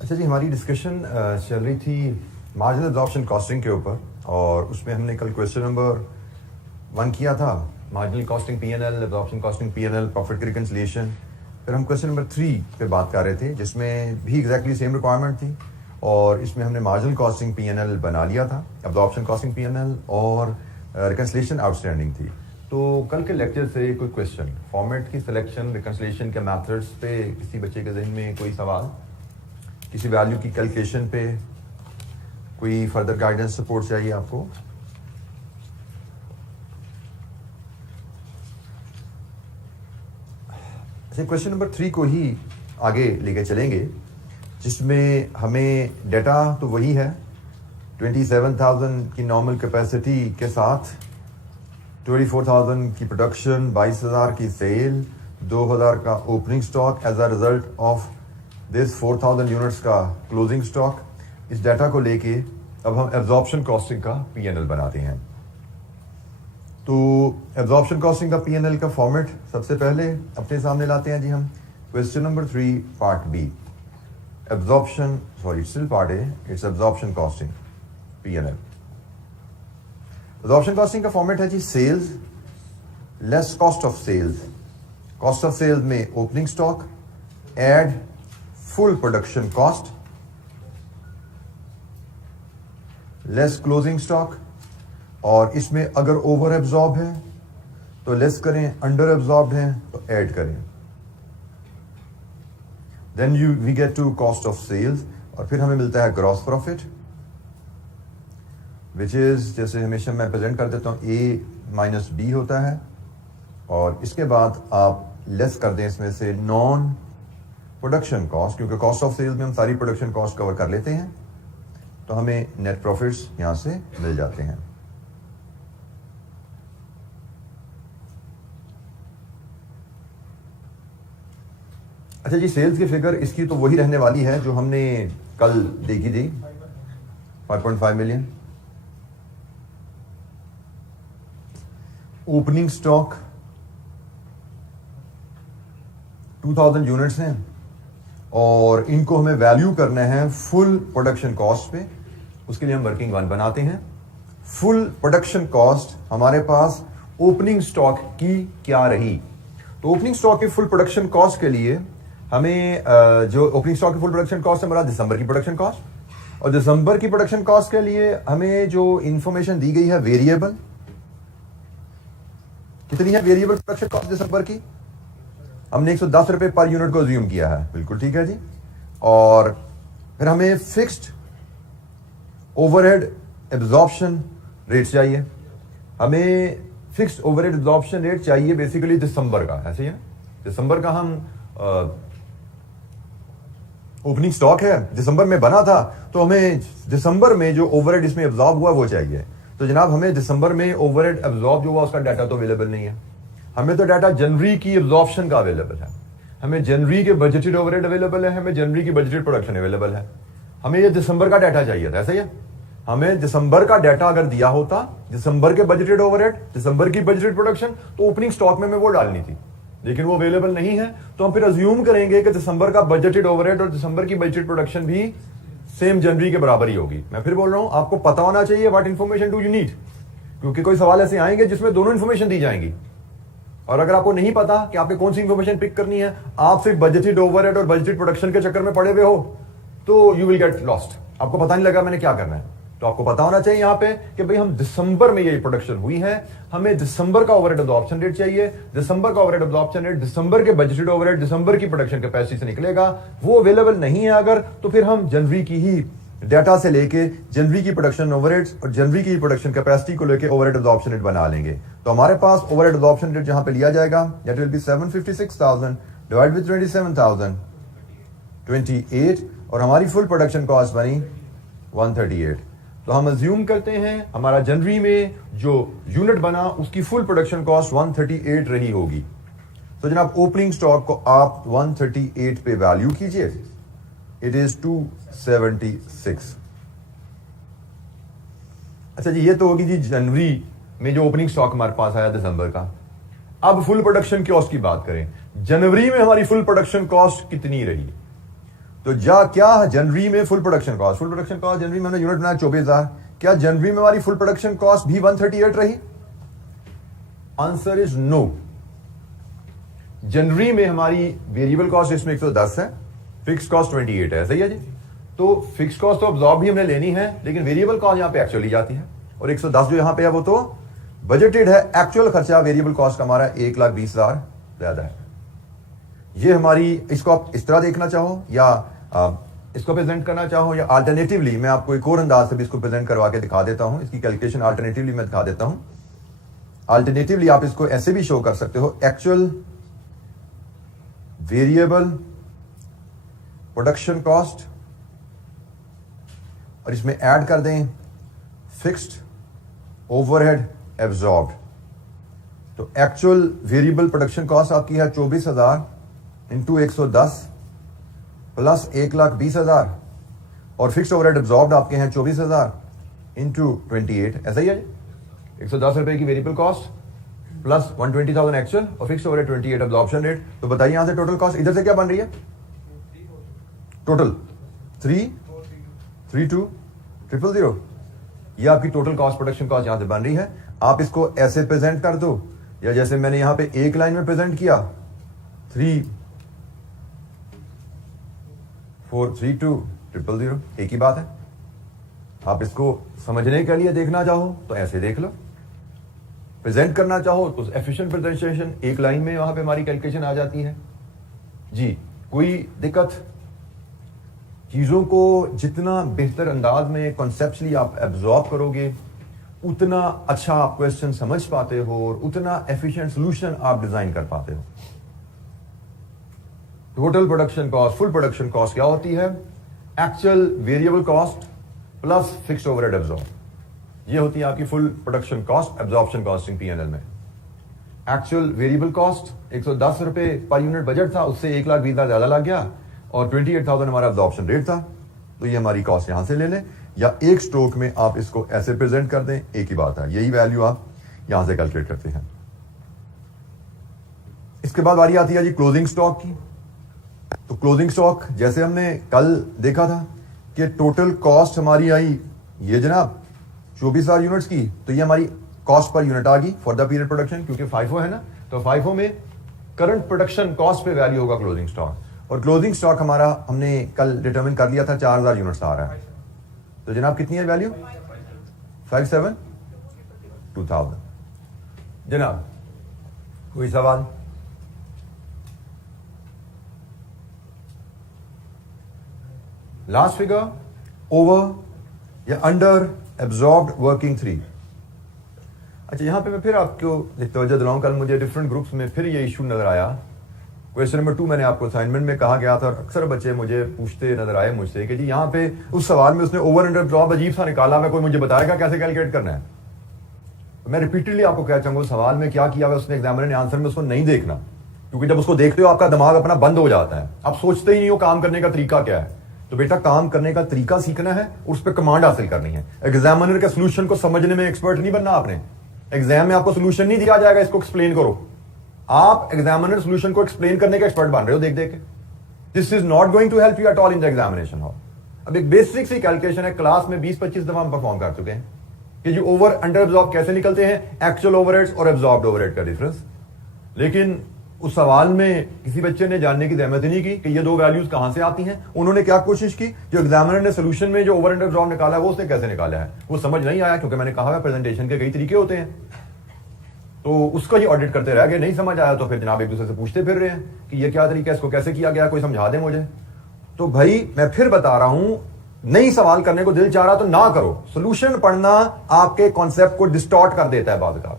अच्छा जी, हमारी डिस्कशन चल रही थी मार्जिनल एब्जॉर्प्शन कॉस्टिंग के ऊपर, और उसमें हमने कल क्वेश्चन नंबर 1 किया था, marginal costing PNL, absorption costing PNL, profit की रिकंसिलिएशन। फिर हम क्वेश्चन नंबर 3 पे बात कर रहे थे, जिसमें भी एग्जैक्टली सेम रिक्वायरमेंट थी, और इसमें हमने मार्जिनल कॉस्टिंग पीएनएल बना लिया था, एब्जॉर्प्शन कॉस्टिंग पीएनएल और रिकंसिलिएशन आउटस्टैंडिंग थी। तो कल के लेक्चर से कोई क्वेश्चन, फॉर्मेट की सिलेक्शन, रिकंसिलिएशन के मैथड्स पे किसी बच्चे के जहन में कोई सवाल, किसी वैल्यू की कैलकुलेशन पे कोई फर्दर गाइडेंस सपोर्ट चाहिए आपको? अच्छा, क्वेश्चन नंबर 3 को ही आगे लेके चलेंगे, जिसमें हमें डेटा तो वही है, 27,000 की नॉर्मल कैपेसिटी के साथ 24,000 की प्रोडक्शन, 22,000 की सेल, 2,000 का opening stock as a result of this 4,000 units का क्लोजिंग स्टॉक। इस डाटा को लेके अब हम एब्जॉर्प्शन कॉस्टिंग का पीएनएल बनाते हैं। तो एब्जॉर्प्शन कॉस्टिंग का पीएनएल का फॉर्मेट सबसे पहले अपने सामने लाते हैं जी हम। Question number 3 part B, absorption, sorry still part A, it's absorption costing PNL. Absorption costing का फॉर्मेट है जी sales less cost of sales. Cost of sales में opening stock add full production cost less closing stock, और इसमें अगर over absorb है तो less करें, अंडर एब्जॉर्ब है तो ऐड करें। Then we get to cost of sales, और फिर हमें मिलता है ग्रॉस प्रॉफिट, विच इज, जैसे हमेशा मैं प्रेजेंट कर देता हूं, ए माइनस बी होता है, और इसके बाद आप लेस कर दें इसमें से नॉन प्रोडक्शन कॉस्ट, क्योंकि कॉस्ट ऑफ सेल्स में हम सारी प्रोडक्शन कॉस्ट कवर कर लेते हैं, तो हमें नेट प्रॉफिट्स यहां से मिल जाते हैं। अच्छा जी, सेल्स की फिगर इसकी तो वही रहने वाली है जो हमने कल देखी थी, 5.5 मिलियन। ओपनिंग स्टॉक 2,000 यूनिट्स हैं, और इनको हमें वैल्यू करना है फुल प्रोडक्शन कॉस्ट पे। उसके लिए हम वर्किंग 1 बनाते हैं। फुल प्रोडक्शन कॉस्ट हमारे पास ओपनिंग स्टॉक की क्या रही, तो ओपनिंग स्टॉक की फुल प्रोडक्शन कॉस्ट के लिए हमें जो ओपनिंग स्टॉक की फुल प्रोडक्शन कॉस्ट है, हमारा दिसंबर की प्रोडक्शन कॉस्ट, और दिसंबर की प्रोडक्शन कॉस्ट के लिए हमें जो इंफॉर्मेशन दी गई है वेरिएबल, कितनी है वेरिएबल प्रोडक्शन कॉस्ट दिसंबर की, हमने 110 रुपए पर यूनिट को अज्यूम किया है, बिल्कुल ठीक है जी। और फिर हमें फिक्स्ड ओवरहेड एब्जॉर्प्शन रेट चाहिए, हमें फिक्स्ड ओवरहेड एब्जॉर्प्शन रेट चाहिए बेसिकली दिसंबर का, ऐसे ही है। दिसंबर का हम ओपनिंग स्टॉक है, दिसंबर में बना था, तो हमें दिसंबर में जो ओवरहेड इसमें एब्जॉर्ब हुआ वो चाहिए। तो जनाब हमें दिसंबर में ओवरहेड एब्जॉर्ब जो हुआ उसका डाटा तो अवेलेबल नहीं है, हमें तो डाटा जनवरी की एब्जॉर्प्शन का अवेलेबल है, हमें जनवरी के बजटेड ओवरहेड अवेलेबल है, हमें जनवरी की बजटेड प्रोडक्शन अवेलेबल है। हमें ये दिसंबर का डाटा चाहिए था, ऐसा ही है। हमें दिसंबर का डाटा अगर दिया होता, दिसंबर के बजटेड ओवरहेड, दिसंबर की बजटेड प्रोडक्शन, तो ओपनिंग स्टॉक में हमें वो डालनी थी, लेकिन वो अवेलेबल नहीं है। तो हम फिर अज्यूम करेंगे कि दिसंबर का बजटेड ओवरहेड और दिसंबर की बजटेड प्रोडक्शन भी सेम जनवरी के बराबर ही होगी। मैं फिर बोल रहा हूं, आपको पता होना चाहिए what information do you need, क्योंकि कोई सवाल ऐसे आएंगे जिसमें दोनों इंफॉर्मेशन दी जाएंगी, और अगर आपको नहीं पता कि आपने कौन सी इंफॉर्मेशन पिक करनी है, आप सिर्फ बजटेड ओवरहेड और बजटेड प्रोडक्शन के चक्कर में पड़े हुए हो, तो यू विल गेट लॉस्ट, आपको पता नहीं लगा मैंने क्या करना है। तो आपको पता होना चाहिए यहां पे कि भाई हम दिसंबर में ये प्रोडक्शन हुई है, हमें दिसंबर का ओवरहेड एब्जॉर्प्शन रेट चाहिए, दिसंबर का ओवरहेड एब्जॉर्प्शन रेट दिसंबर के बजटेड ओवरहेड, दिसंबर की प्रोडक्शन कैपेसिटी से निकलेगा, वो अवेलेबल नहीं है अगर, तो फिर हम जनवरी की ही डाटा से लेके जनवरी की प्रोडक्शन ओवरहेड्स और जनवरी की प्रोडक्शन कैपेसिटी को लेके ओवरहेड एब्जॉर्प्शन रेट बना लेंगे। तो हमारे पास ओवरहेड एब्जॉर्प्शन रेट जहां पे लिया जाएगा, that will be 756,000 divide with 27,000, 28, और हमारी फुल प्रोडक्शन कॉस्ट बनी 138। तो हम अज्यूम करते हैं हमारा जनवरी में जो यूनिट बना उसकी फुल प्रोडक्शन कॉस्ट 138 रही होगी। तो जनाब ओपनिंग स्टॉक को आप 138 पे वैल्यू कीजिए, इट इज 276। अच्छा जी, ये तो होगी जी जनवरी में जो ओपनिंग स्टॉक हमारे पास आया दिसंबर का। अब फुल प्रोडक्शन कॉस्ट की बात करें, जनवरी में हमारी फुल प्रोडक्शन कॉस्ट कितनी रही, तो क्या जनवरी में फुल प्रोडक्शन कॉस्ट जनवरी में हमने यूनिट बनाया 24,000, क्या जनवरी में हमारी फुल प्रोडक्शन कॉस्ट भी 138 रही? Answer is no. जनवरी में हमारी वेरिएबल कॉस्ट इसमें 110 है, फिक्स कॉस्ट 28 है, सही है जी। तो फिक्स कॉस्ट तो अब्जॉर्ब भी हमने लेनी है, लेकिन वेरिएबल कॉस्ट यहां पे एक्चुअली जाती है, और 110 जो यहां पे है वो तो बजटेड है। एक्चुअल खर्चा वेरिएबल कॉस्ट का हमारा 1,20,000 ज्यादा है। ये हमारी, इसको आप इस तरह देखना चाहो या इसको प्रेजेंट करना चाहो, या अल्टरनेटिवली मैं आपको एक और अंदाज से भी इसको प्रेजेंट करवा के दिखा देता हूं। इसकी कैलकुलेशन अल्टरनेटिवली मैं दिखा देता हूं। अल्टरनेटिवली आप इसको ऐसे भी शो कर सकते हो, एक्चुअल वेरिएबल प्रोडक्शन कॉस्ट, और इसमें ऐड कर दें फिक्स्ड ओवरहेड एब्जॉर्ब्ड। तो एक्चुअल वेरिएबल प्रोडक्शन कॉस्ट आपकी है 24,000 इंटू 110 प्लस 1,20,000, और फिक्स्ड ओवरहेड एब्जॉर्ब्ड आपके हैं 24,000 इंटू 28, ऐसा ही है। 110 रुपए की वेरिएबल कॉस्ट प्लस 120,000 एक्चुअल और फिक्स्ड ओवरहेड 28 एब्जॉर्प्शन रेट। तो बताइए यहां से टोटल कॉस्ट इधर से क्या बन रही है? टोटल 332,000, ये आपकी टोटल कॉस्ट प्रोडक्शन कॉस्ट यहां से बन रही है। आप इसको ऐसे प्रेजेंट कर दो, या जैसे मैंने यहां पे एक लाइन में प्रेजेंट किया 3,432,000, एक ही बात है। आप इसको समझने के लिए देखना चाहो तो ऐसे देख लो, प्रेजेंट करना चाहो तो एफिशिएंट प्रेजेंटेशन एक लाइन में वहां पे हमारी कैलकुलेशन आ जाती है जी। कोई दिक्कत? चीजों को जितना बेहतर अंदाज में कॉन्सेप्चुअली आप एब्जॉर्ब करोगे, उतना अच्छा आप क्वेश्चन समझ पाते हो और उतना एफिशिएंट सॉल्यूशन आप डिजाइन कर पाते हो। Total production cost, full production cost क्या होती है? Actual variable cost plus fixed overhead absorb, ये होती है आपकी full production cost absorption costing PNL में। एक्चुअल वेरिएबल कॉस्ट 110 रुपए पर यूनिट बजट था, उससे 1,20,000 ज्यादा लग गया, और 28,000 हमारा एब्जॉर्प्शन रेट था। तो ये हमारी कॉस्ट यहां से ले लें, या एक स्ट्रोक में आप इसको ऐसे प्रेजेंट कर दें, एक ही बात है। यही वैल्यू आप यहां से कैलकुलेट करते हैं। इसके बाद बारी आती है जी क्लोजिंग स्टॉक की। तो क्लोजिंग स्टॉक जैसे हमने कल देखा था कि टोटल कॉस्ट हमारी आई ये जनाब 24,000 यूनिट्स की, तो ये हमारी कॉस्ट पर यूनिट आ गई फॉर द पीरियड प्रोडक्शन, क्योंकि FIFO है ना, तो FIFO में करंट प्रोडक्शन कॉस्ट पे वैल्यू होगा क्लोजिंग स्टॉक। और क्लोजिंग स्टॉक हमारा हमने कल डिटरमिन कर लिया था 4,000 यूनिट्स आ रहा है। तो जनाब कितनी है वैल्यू? 57,2,000। जनाब कोई सवाल? लास्ट फिगर ओवर या अंडर एब्जॉर्ब्ड वर्किंग 3। अच्छा, यहां पे मैं फिर आपको एक तवज्जो दिलाऊं, कल मुझे डिफरेंट ग्रुप्स में फिर ये इशू नजर आया। क्वेश्चन नंबर 2 मैंने आपको असाइनमेंट में कहा गया था, और अक्सर बच्चे मुझे पूछते नजर आए मुझसे कि जी यहाँ पे उस सवाल में उसने ओवर अंडर एब्जॉर्ब अजीब सा निकाला, मैं कोई मुझे बताएगा कैसे कैलकुलेट करना है? तो मैं रिपीटेडली आपको कह चाहूंगा सवाल में क्या किया हुआ उसने एग्जामिनर ने आंसर में, उसको नहीं देखना, क्योंकि जब उसको देखते हो आपका दिमाग अपना बंद हो जाता है, आप सोचते ही नहीं हो काम करने का तरीका क्या है। तो बेटा काम करने का तरीका सीखना है, उस पर कमांड हासिल करनी है। एग्जामिनर के सोल्यूशन को समझने में एक्सपर्ट नहीं बनना आपने। एग्जाम में आपको सोल्यूशन नहीं दिया जाएगा इसको एक्सप्लेन करो, आप एग्जामिनर सोल्यूशन को एक्सप्लेन करने के एक्सपर्ट बन रहे हो देख देख के। This is not going to help you at all in the examination hall. अब एक बेसिक सी कैलकुलेशन है, क्लास में 20-25 दफा हम परफॉर्म कर चुके हैं कि जी ओवर अंडर एब्जॉर्ब कैसे निकलते हैं, एक्चुअल ओवरहेड्स और एब्जॉर्ब्ड ओवरहेड का डिफरेंस। लेकिन उस सवाल में किसी बच्चे ने जानने की जहमत ही नहीं की कि ये दो वैल्यूज कहां से आती हैं। उन्होंने क्या कोशिश की, जो एग्जामिनर ने सोल्यूशन में जो ओवर अंडर एब्जॉर्ब निकाला है वो उसने कैसे निकाला है, वो समझ नहीं आया, क्योंकि मैंने कहा है प्रेजेंटेशन के कई तरीके होते हैं। तो उसको ही ऑडिट करते रह गए, नहीं समझ आया तो फिर जनाब एक दूसरे से पूछते फिर रहे हैं कि ये क्या तरीका है, इसको कैसे किया गया, कोई समझा दे मुझे। तो भाई मैं फिर बता रहा हूं, नहीं सवाल करने को दिल चाह रहा तो ना करो। सोल्यूशन पढ़ना आपके कॉन्सेप्ट को डिस्टॉर्ट कर देता है। बाद का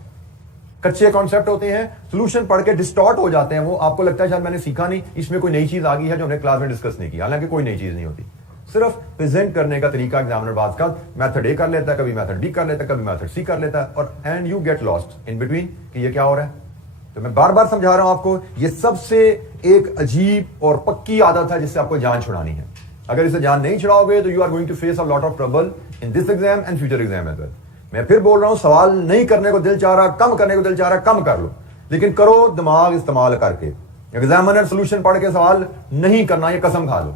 कच्चे कॉन्सेप्ट होते हैं, सोल्यूशन पढ़ के डिस्टॉर्ट हो जाते हैं, वो आपको लगता है शायद मैंने सीखा नहीं, इसमें कोई नई चीज आ गई है जो हमने क्लास में डिस्कस नहीं किया। हालांकि कोई नई चीज नहीं होती, सिर्फ प्रेजेंट करने का तरीका एग्जामिनर बात का मेथड ए कर लेता है, कभी मेथड बी कर लेता है, कभी मेथड सी कर लेता है, और and you get lost in between कि ये क्या हो रहा है। तो मैं बार बार समझा रहा हूं आपको, ये सबसे एक अजीब और पक्की आदत है जिससे आपको जान छुड़ानी है। अगर इसे जान नहीं छुड़ाओगे तो you are going to face a lot of trouble in this exam and future exam as well. मैं फिर बोल रहा हूं, सवाल नहीं करने को दिल चाह रहा, कम करने को दिल चाह रहा, कम कर लो, लेकिन करो दिमाग इस्तेमाल करके। एग्जामिनर सोल्यूशन पढ़ के सवाल नहीं करना, ये कसम खा लो।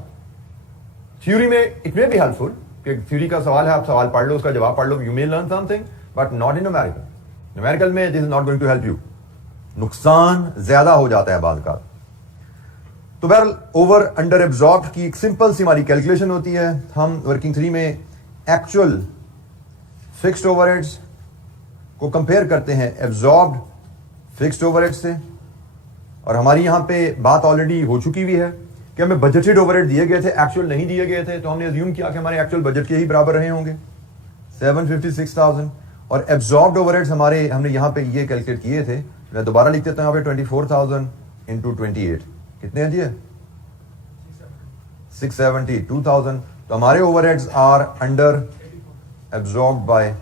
थ्योरी में इट मे बी हेल्पफुल कि थ्योरी का सवाल है, आप सवाल पढ़ लो, उसका जवाब पढ़ लो, you may learn something, but not in numerical. Numerical में this is not going to help you. नुकसान ज्यादा हो जाता है बाद का. तो बहरहाल ओवर अंडर एब्जॉर्ब की एक सिंपल सी हमारी कैलकुलेशन होती है. हम वर्किंग 3 में एक्चुअल फिक्स्ड ओवरहेड्स को कंपेयर करते हैं एब्जॉर्ब्ड फिक्स्ड ओवरहेड से. और हमारी यहां पे बात ऑलरेडी हो चुकी हुई है कि हमें बजटेड ओवरहेड दिए गए थे, एक्चुअल नहीं दिए गए थे, तो हमने अज्यूम किया कि हमारे एक्चुअल बजट के ही बराबर रहे होंगे 756,000. और एब्जॉर्ब्ड ओवरहेड्स हमारे हमने यहां पे ये कैलकुलेट किए थे. मैं दोबारा लिख देता हूं यहाँ पे 24,000 इंटू 28 कितने हैं जी? 672,000. तो हमारे overheads are under absorbed by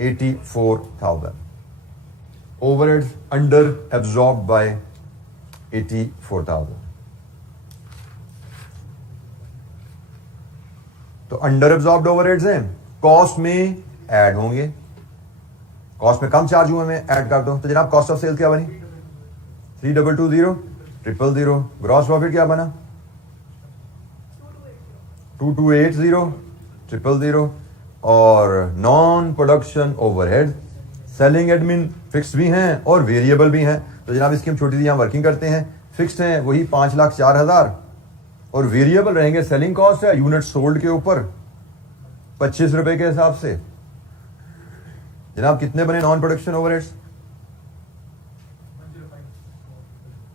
84,000. Overheads under absorbed by 84,000. तो अंडर एब्जॉर्ब्ड ओवरहेड्स हैं, कॉस्ट में ऐड होंगे. कॉस्ट में कम चार्ज हुए, में ऐड कर दो. तो जनाब कॉस्ट ऑफ सेल क्या बनी? 3220 000. ग्रॉस प्रॉफिट क्या बना? 2280 000. और non production overhead, selling admin fix भी हैं और वेरिएबल भी हैं. तो जनाब इसकी हम छोटी सी यहां वर्किंग करते हैं. फिक्स्ड हैं वही 5,04,000 और वेरिएबल रहेंगे सेलिंग कॉस्ट है यूनिट सोल्ड के ऊपर 25 रुपए के हिसाब से. जनाब कितने बने नॉन प्रोडक्शन ओवरहेड्स?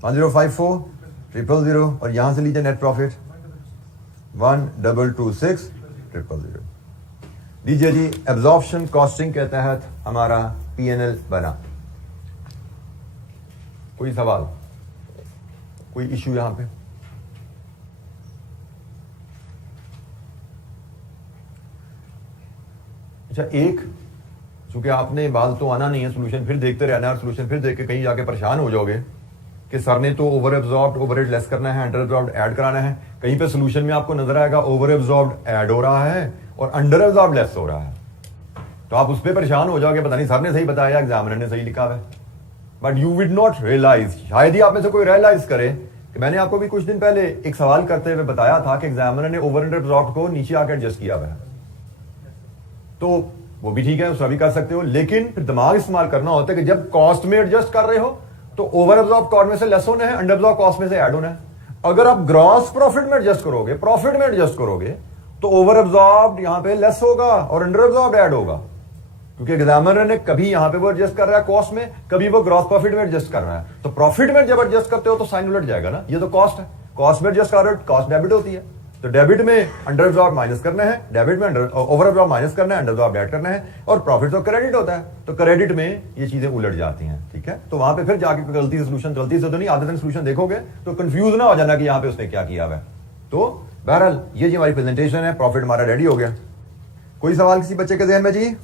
1054 000. और यहां से लीजिए नेट प्रॉफिट 1226 000. लीजिए जी एब्जॉर्प्शन कॉस्टिंग के तहत हमारा पीएनएल बना. कोई सवाल, कोई इश्यू यहां पे? अच्छा, एक चूंकि आपने बाल तो आना नहीं है, सोल्यूशन फिर देखते रहना है, और सोल्यूशन फिर देख के कहीं जाके परेशान हो जाओगे कि सर ने तो ओवर एब्जॉर्ब्ड ओवरहेड लेस करना है, अंडर एब्जॉर्ब्ड ऐड कराना है. कहीं पे सोल्यूशन में आपको नजर आएगा ओवर एब्जॉर्ब्ड ऐड हो रहा है और अंडर एब्जॉर्ब्ड लेस हो रहा है. तो आप उस पर परेशान हो जाओगे, पता नहीं सर ने सही बताया, एग्जामिनर ने सही लिखा है. But you would not realise, शायद ही आप में से कोई रियलाइज करे कि मैंने आपको भी कुछ दिन पहले एक सवाल करते हुए बताया था कि एग्जामिनर ने ओवर अंडर एब्जॉर्ब्ड को नीचे आकर एडजस्ट किया हुआ है. तो वो भी ठीक है, उसका भी कर सकते हो, लेकिन फिर दिमाग इस्तेमाल करना होता है कि जब कॉस्ट में एडजस्ट कर रहे हो तो ओवर एब्जॉर्ब कॉस्ट में से लेस होना है, अंडर एब्जॉर्ब कॉस्ट में से ऐड होना है. अगर आप ग्रॉस प्रॉफिट में एडजस्ट करोगे, प्रॉफिट में एडजस्ट करोगे, तो ओवर एब्जॉर्ब यहां पे लेस होगा और अंडर एब्जॉर्ब ऐड होगा, क्योंकि एग्जामिनर ने कभी यहां पे वो एडजस्ट कर रहा है कॉस्ट में, कभी वो ग्रॉस प्रॉफिट में एडजस्ट कर रहा है. तो प्रॉफिट में जब एडजस्ट करते हो तो साइन उलट जाएगा ना. ये तो कॉस्ट है, कॉस्ट में एडजस्ट कर रहे हो, कॉस्ट डेबिट होती है. तो डेबिट में अंडर एब्जॉर्ब माइनस करना है, डेबिट में ओवर एब्जॉर्ब माइनस करना है, अंडर एब्जॉर्ब ऐड करना है, और प्रॉफिट तो क्रेडिट होता है. तो क्रेडिट में ये चीजें उलट जाती हैं. ठीक है, तो वहां पे फिर जाके गलती से सोल्यूशन, गलती से तो नहीं, आदतन सोल्यूशन देखोगे तो कंफ्यूज ना हो जाना कि यहां पे उसने क्या किया हुआ है. तो बहरहाल ये जी हमारी प्रेजेंटेशन है, प्रॉफिट हमारा रेडी हो गया. कोई सवाल किसी बच्चे के ज़हन में जी?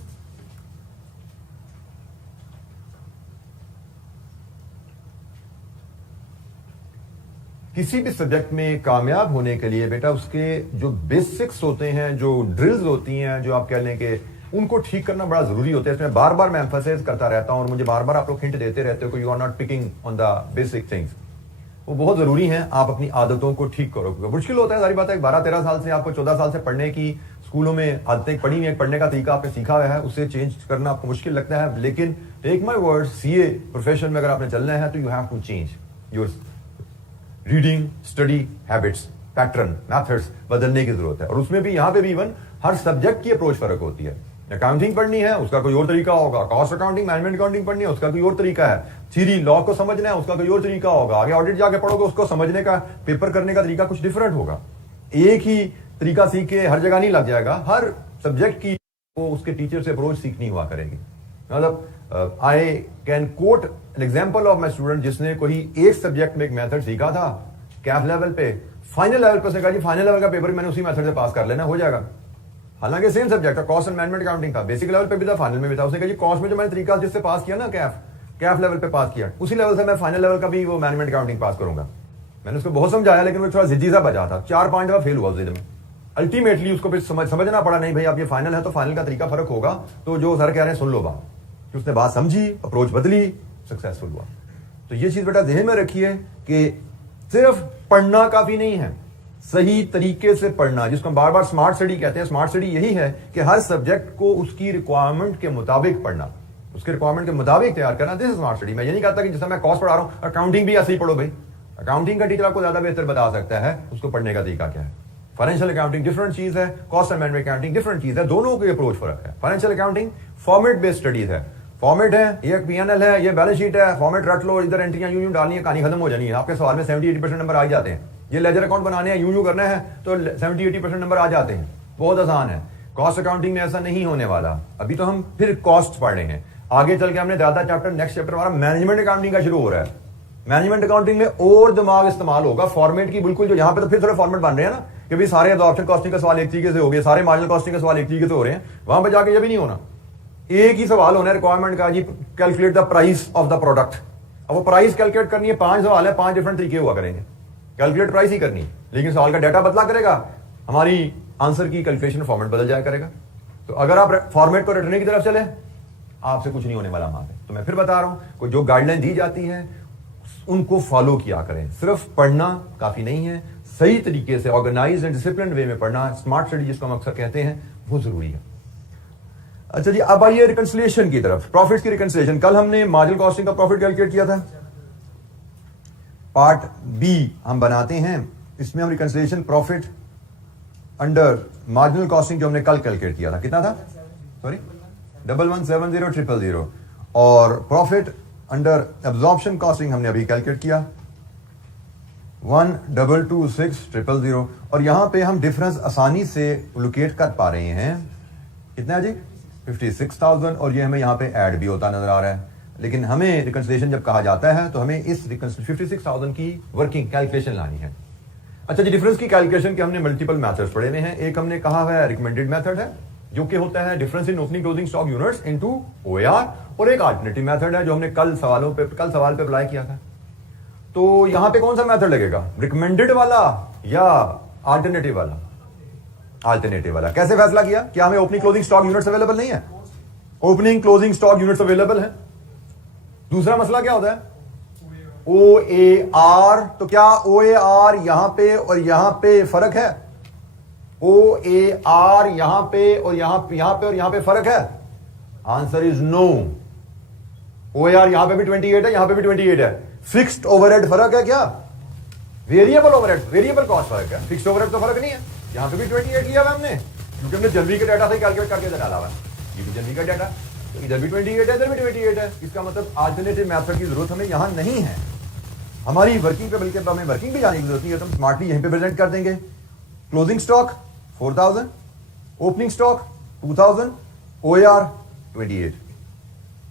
किसी भी सब्जेक्ट में कामयाब होने के लिए बेटा उसके जो बेसिक्स होते हैं, जो ड्रिल्स होती हैं, जो आप कह लें कि उनको ठीक करना बड़ा जरूरी होता है. इसमें बार बार मैं एम्फसाइज करता रहता हूं और मुझे बार बार आप लोग हिंट देते रहते हो कि you are not picking on the basic things. वो बहुत जरूरी है, आप अपनी आदतों को ठीक करो. मुश्किल होता है, सारी बात है, 12-13 साल से आपको 14 साल से पढ़ने की स्कूलों में आदतें पढ़ी हुई, पढ़ने का तरीका आपने सीखा हुआ है, उसे चेंज करना आपको मुश्किल लगता है. लेकिन take my word, CA profession में अगर आपने चलना है तो you have to change your reading study habits, pattern, methods बदलने की जरूरत है. और उसमें भी यहां पे भी इवन हर सब्जेक्ट की अप्रोच फर्क होती है. अकाउंटिंग पढ़नी है उसका कोई और तरीका होगा, कॉस्ट अकाउंटिंग, मैनेजमेंट अकाउंटिंग पढ़नी है उसका कोई और तरीका है, थ्योरी लॉ को समझना है उसका कोई और तरीका होगा, आगे ऑडिट जाके पढ़ोगे उसको समझने का, पेपर करने का तरीका कुछ डिफरेंट होगा. एक ही तरीका सीख के हर जगह नहीं लग जाएगा. हर सब्जेक्ट की वो उसके टीचर से अप्रोच सीखनी हुआ करेगी. मतलब I can coat an example of my student जिसने कोई एक सब्जेक्ट में एक मेथड सीखा था कैफ लेवल पे, फाइनल लेवल पे उसने कहा जी फाइनल लेवल का पेपर मैंने उसी मेथड से पास कर लेना, हो जाएगा. हालांकि सेम सब्जेक्ट था, कॉस्ट एंड मैनेजमेंट अकाउंटिंग था, बेसिक लेवल पे भी था, फाइनल में भी था. उसने कहा जी कॉस्ट में जो मैंने तरीका जिससे पास किया ना, कैफ लेवल पे पास किया, उसी लेवल से मैं फाइनल लेवल का भी वो मैनेजमेंट अकाउंटिंग पास करूंगा. मैंने उसको बहुत समझाया लेकिन वो थोड़ा जिद्दी सा बचा था, 4-5 दफा फेल हुआ उस में. अल्टीमेटली उसको फिर समझना पड़ा, नहीं भाई आप ये फाइनल है तो फाइनल का तरीका फर्क होगा, तो जो सर कह रहे हैं सुन लो बात. उसने बात समझी, अप्रोच बदली, सक्सेसफुल हुआ. तो ये चीज बेटा ध्यान में रखिए कि सिर्फ पढ़ना काफी नहीं है, सही तरीके से पढ़ना, जिसको हम बार बार स्मार्ट स्टडी कहते हैं। स्मार्ट स्टडी यही है कि हर सब्जेक्ट को उसकी रिक्वायरमेंट के मुताबिक पढ़ना, उसके रिक्वायरमेंट के मुताबिक तैयार करना। This is smart study. मैं ये नहीं कहता कि जैसे मैं कॉस्ट पढ़ा रहा हूं अकाउंटिंग भी ऐसे ही पढ़ो भाई। अकाउंटिंग का टीचर आपको ज्यादा बेहतर बता सकता है उसको पढ़ने का तरीका क्या है। फाइनेंशियल अकाउंटिंग डिफरेंट चीज है, cost and management accounting different चीज है, दोनों के अप्रोच फर्क है। Financial accounting format based studies है। फॉर्मेट है, ये पीएनएल है, ये बैलेंस शीट है, फॉर्मेट रट लो, इधर एंट्रियां यूं यूं डालनी है, कहानी खत्म हो जानी है। आपके सवाल में 70-80% नंबर आ ही जाते हैं। ये लेजर अकाउंट बनाने हैं, यूं यूं करना है तो 70-80% नंबर आ जाते हैं, बहुत आसान है। कॉस्ट अकाउंटिंग में ऐसा नहीं होने वाला। अभी तो हम फिर कॉस्ट पढ़ रहे हैं, आगे चल के हमने ज्यादा चैप्टर, नेक्स्ट चैप्टर हमारा मैनेजमेंट अकाउंटिंग का शुरू हो रहा है। मैनेजमेंट अकाउंटिंग में और दिमाग इस्तेमाल होगा फॉर्मेट की, बिल्कुल जो यहाँ पे तो फिर थोड़े फॉर्मेट बन रहे हैं ना कि भाई सारे एब्जॉर्प्शन कॉस्टिंग का सवाल एक तरीके से हो गए, सारे मार्जिनल कॉस्टिंग का सवाल एक तरीके से हो रहे हैं। वहां पे जाके ये भी नहीं होना, एक ही सवाल होना है रिक्वायरमेंट का, जी calculate the price of the product. अब वो प्राइस कैलकुलेट करनी है, 5 सवाल है, 5 डिफरेंट तरीके हुआ करेंगे, कैलकुलेट प्राइस ही करनी, लेकिन सवाल का डाटा बदला करेगा, हमारी आंसर की कैलकुलेशन फॉर्मेट बदल जाया करेगा। तो अगर आप फॉर्मेट को रटने की तरफ चले, आपसे कुछ नहीं होने वाला वहां पे। तो मैं फिर बता रहा हूं, जो गाइडलाइन दी जाती है उनको फॉलो किया करें। सिर्फ पढ़ना काफी नहीं है, सही तरीके से ऑर्गेनाइज एंड डिसिप्लिन वे में पढ़ना, स्मार्ट स्टडी जिसको हम अक्सर कहते हैं, वो जरूरी है। अच्छा जी, अब आइए रिकंसिलिएशन की तरफ, प्रॉफिट की रिकंसिलिएशन। कल हमने मार्जिनल कॉस्टिंग का प्रॉफिट कैलकुलेट किया था, पार्ट बी हम बनाते हैं, इसमें हम reconciliation profit under marginal costing जो हमने कल कैलकुलेट किया था, कितना था, सॉरी 1170,000 और प्रॉफिट अंडर एब्जॉर्प्शन कॉस्टिंग हमने अभी कैलकुलेट किया 1,226,000। और यहां पे हम डिफरेंस आसानी से लोकेट कर पा रहे हैं, कितना है जी 56,000, और ये हमें यहां पे ऐड भी होता नजर आ रहा है। लेकिन हमें रिकंसिलिएशन जब कहा जाता है तो हमें इस 56,000 की वर्किंग कैलकुलेशन लानी है। अच्छा जी, डिफरेंस की कैलकुलेशन के हमने मल्टीपल मेथड्स पढ़े हुए हैं। एक हमने कहा हुआ है रिकमेंडेड मेथड है, जो कि होता है difference in opening closing stock units into OAR, और एक अल्टरनेटिव मेथड है जो हमने कल सवाल पे अप्लाई किया था। तो यहां पे कौन सा मेथड लगेगा, रिकमेंडेड वाला या अल्टरनेटिव वाला? अल्टरनेटिव वाला। कैसे फैसला किया? क्या हमें opening closing stock units available नहीं है? Opening closing stock units available है। दूसरा मसला क्या होता है, ओएआर। तो क्या ओएआर यहां पे और यहां पे फर्क है? ओएआर यहां पे और यहां पे और यहां पे फर्क है? Answer is no. ओएआर यहां पे भी 28 है, यहां पे भी 28 है। फिक्स्ड ओवरहेड फर्क है क्या? वेरिएबल ओवरहेड, वेरिएबल कॉस्ट फर्क है, फिक्स्ड ओवरहेड तो फर्क नहीं है। यहां पे भी 28 लिया हुआ हमने, क्योंकि हमने जनवरी के डाटा से कैलकुलेट करके डाला हुआ है। ये भी जनवरी का डाटा, तो इधर भी 28 है, इधर भी 28 है। इसका मतलब अल्टरनेटिव मेथड की जरूरत हमें यहां नहीं है हमारी वर्किंग पे, बल्कि हमें वर्किंग पे जाने की जरूरत नहीं है। तो हम स्मार्टली यहीं पे प्रेजेंट कर देंगे। क्लोजिंग स्टॉक 4,000, ओपनिंग स्टॉक 2,000, ओएआर 28,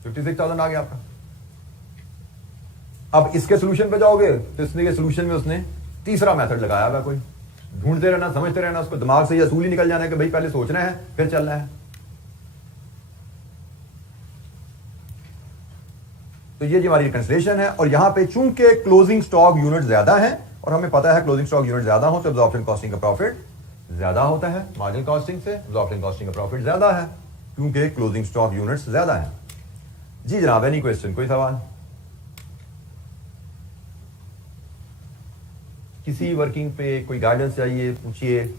56,000 आ गया आपका। अब इसके सोल्यूशन पे जाओगे तो इसने सोल्यूशन में उसने तीसरा मेथड लगाया हुआ, कोई ढूंढते रहना, समझते रहना, उसको दिमाग से असूल ही निकल जाना है कि भाई पहले सोचना है फिर चलना है। तो ये जो हमारी रिकंसिलिएशन है, और यहां पे चूंकि क्लोजिंग स्टॉक यूनिट ज्यादा है और हमें पता है क्लोजिंग स्टॉक यूनिट ज्यादा हो तो एब्जॉर्प्शन कॉस्टिंग का प्रॉफिट ज्यादा होता है। मार्जिनल कॉस्टिंग से एब्जॉर्प्शन कॉस्टिंग का प्रॉफिट ज्यादा है, क्योंकि क्लोजिंग स्टॉक यूनिट्स ज्यादा है। जी जनाब, एनी क्वेश्चन, कोई सवाल? किसी वर्किंग पे कोई गाइडेंस चाहिए, पूछिए।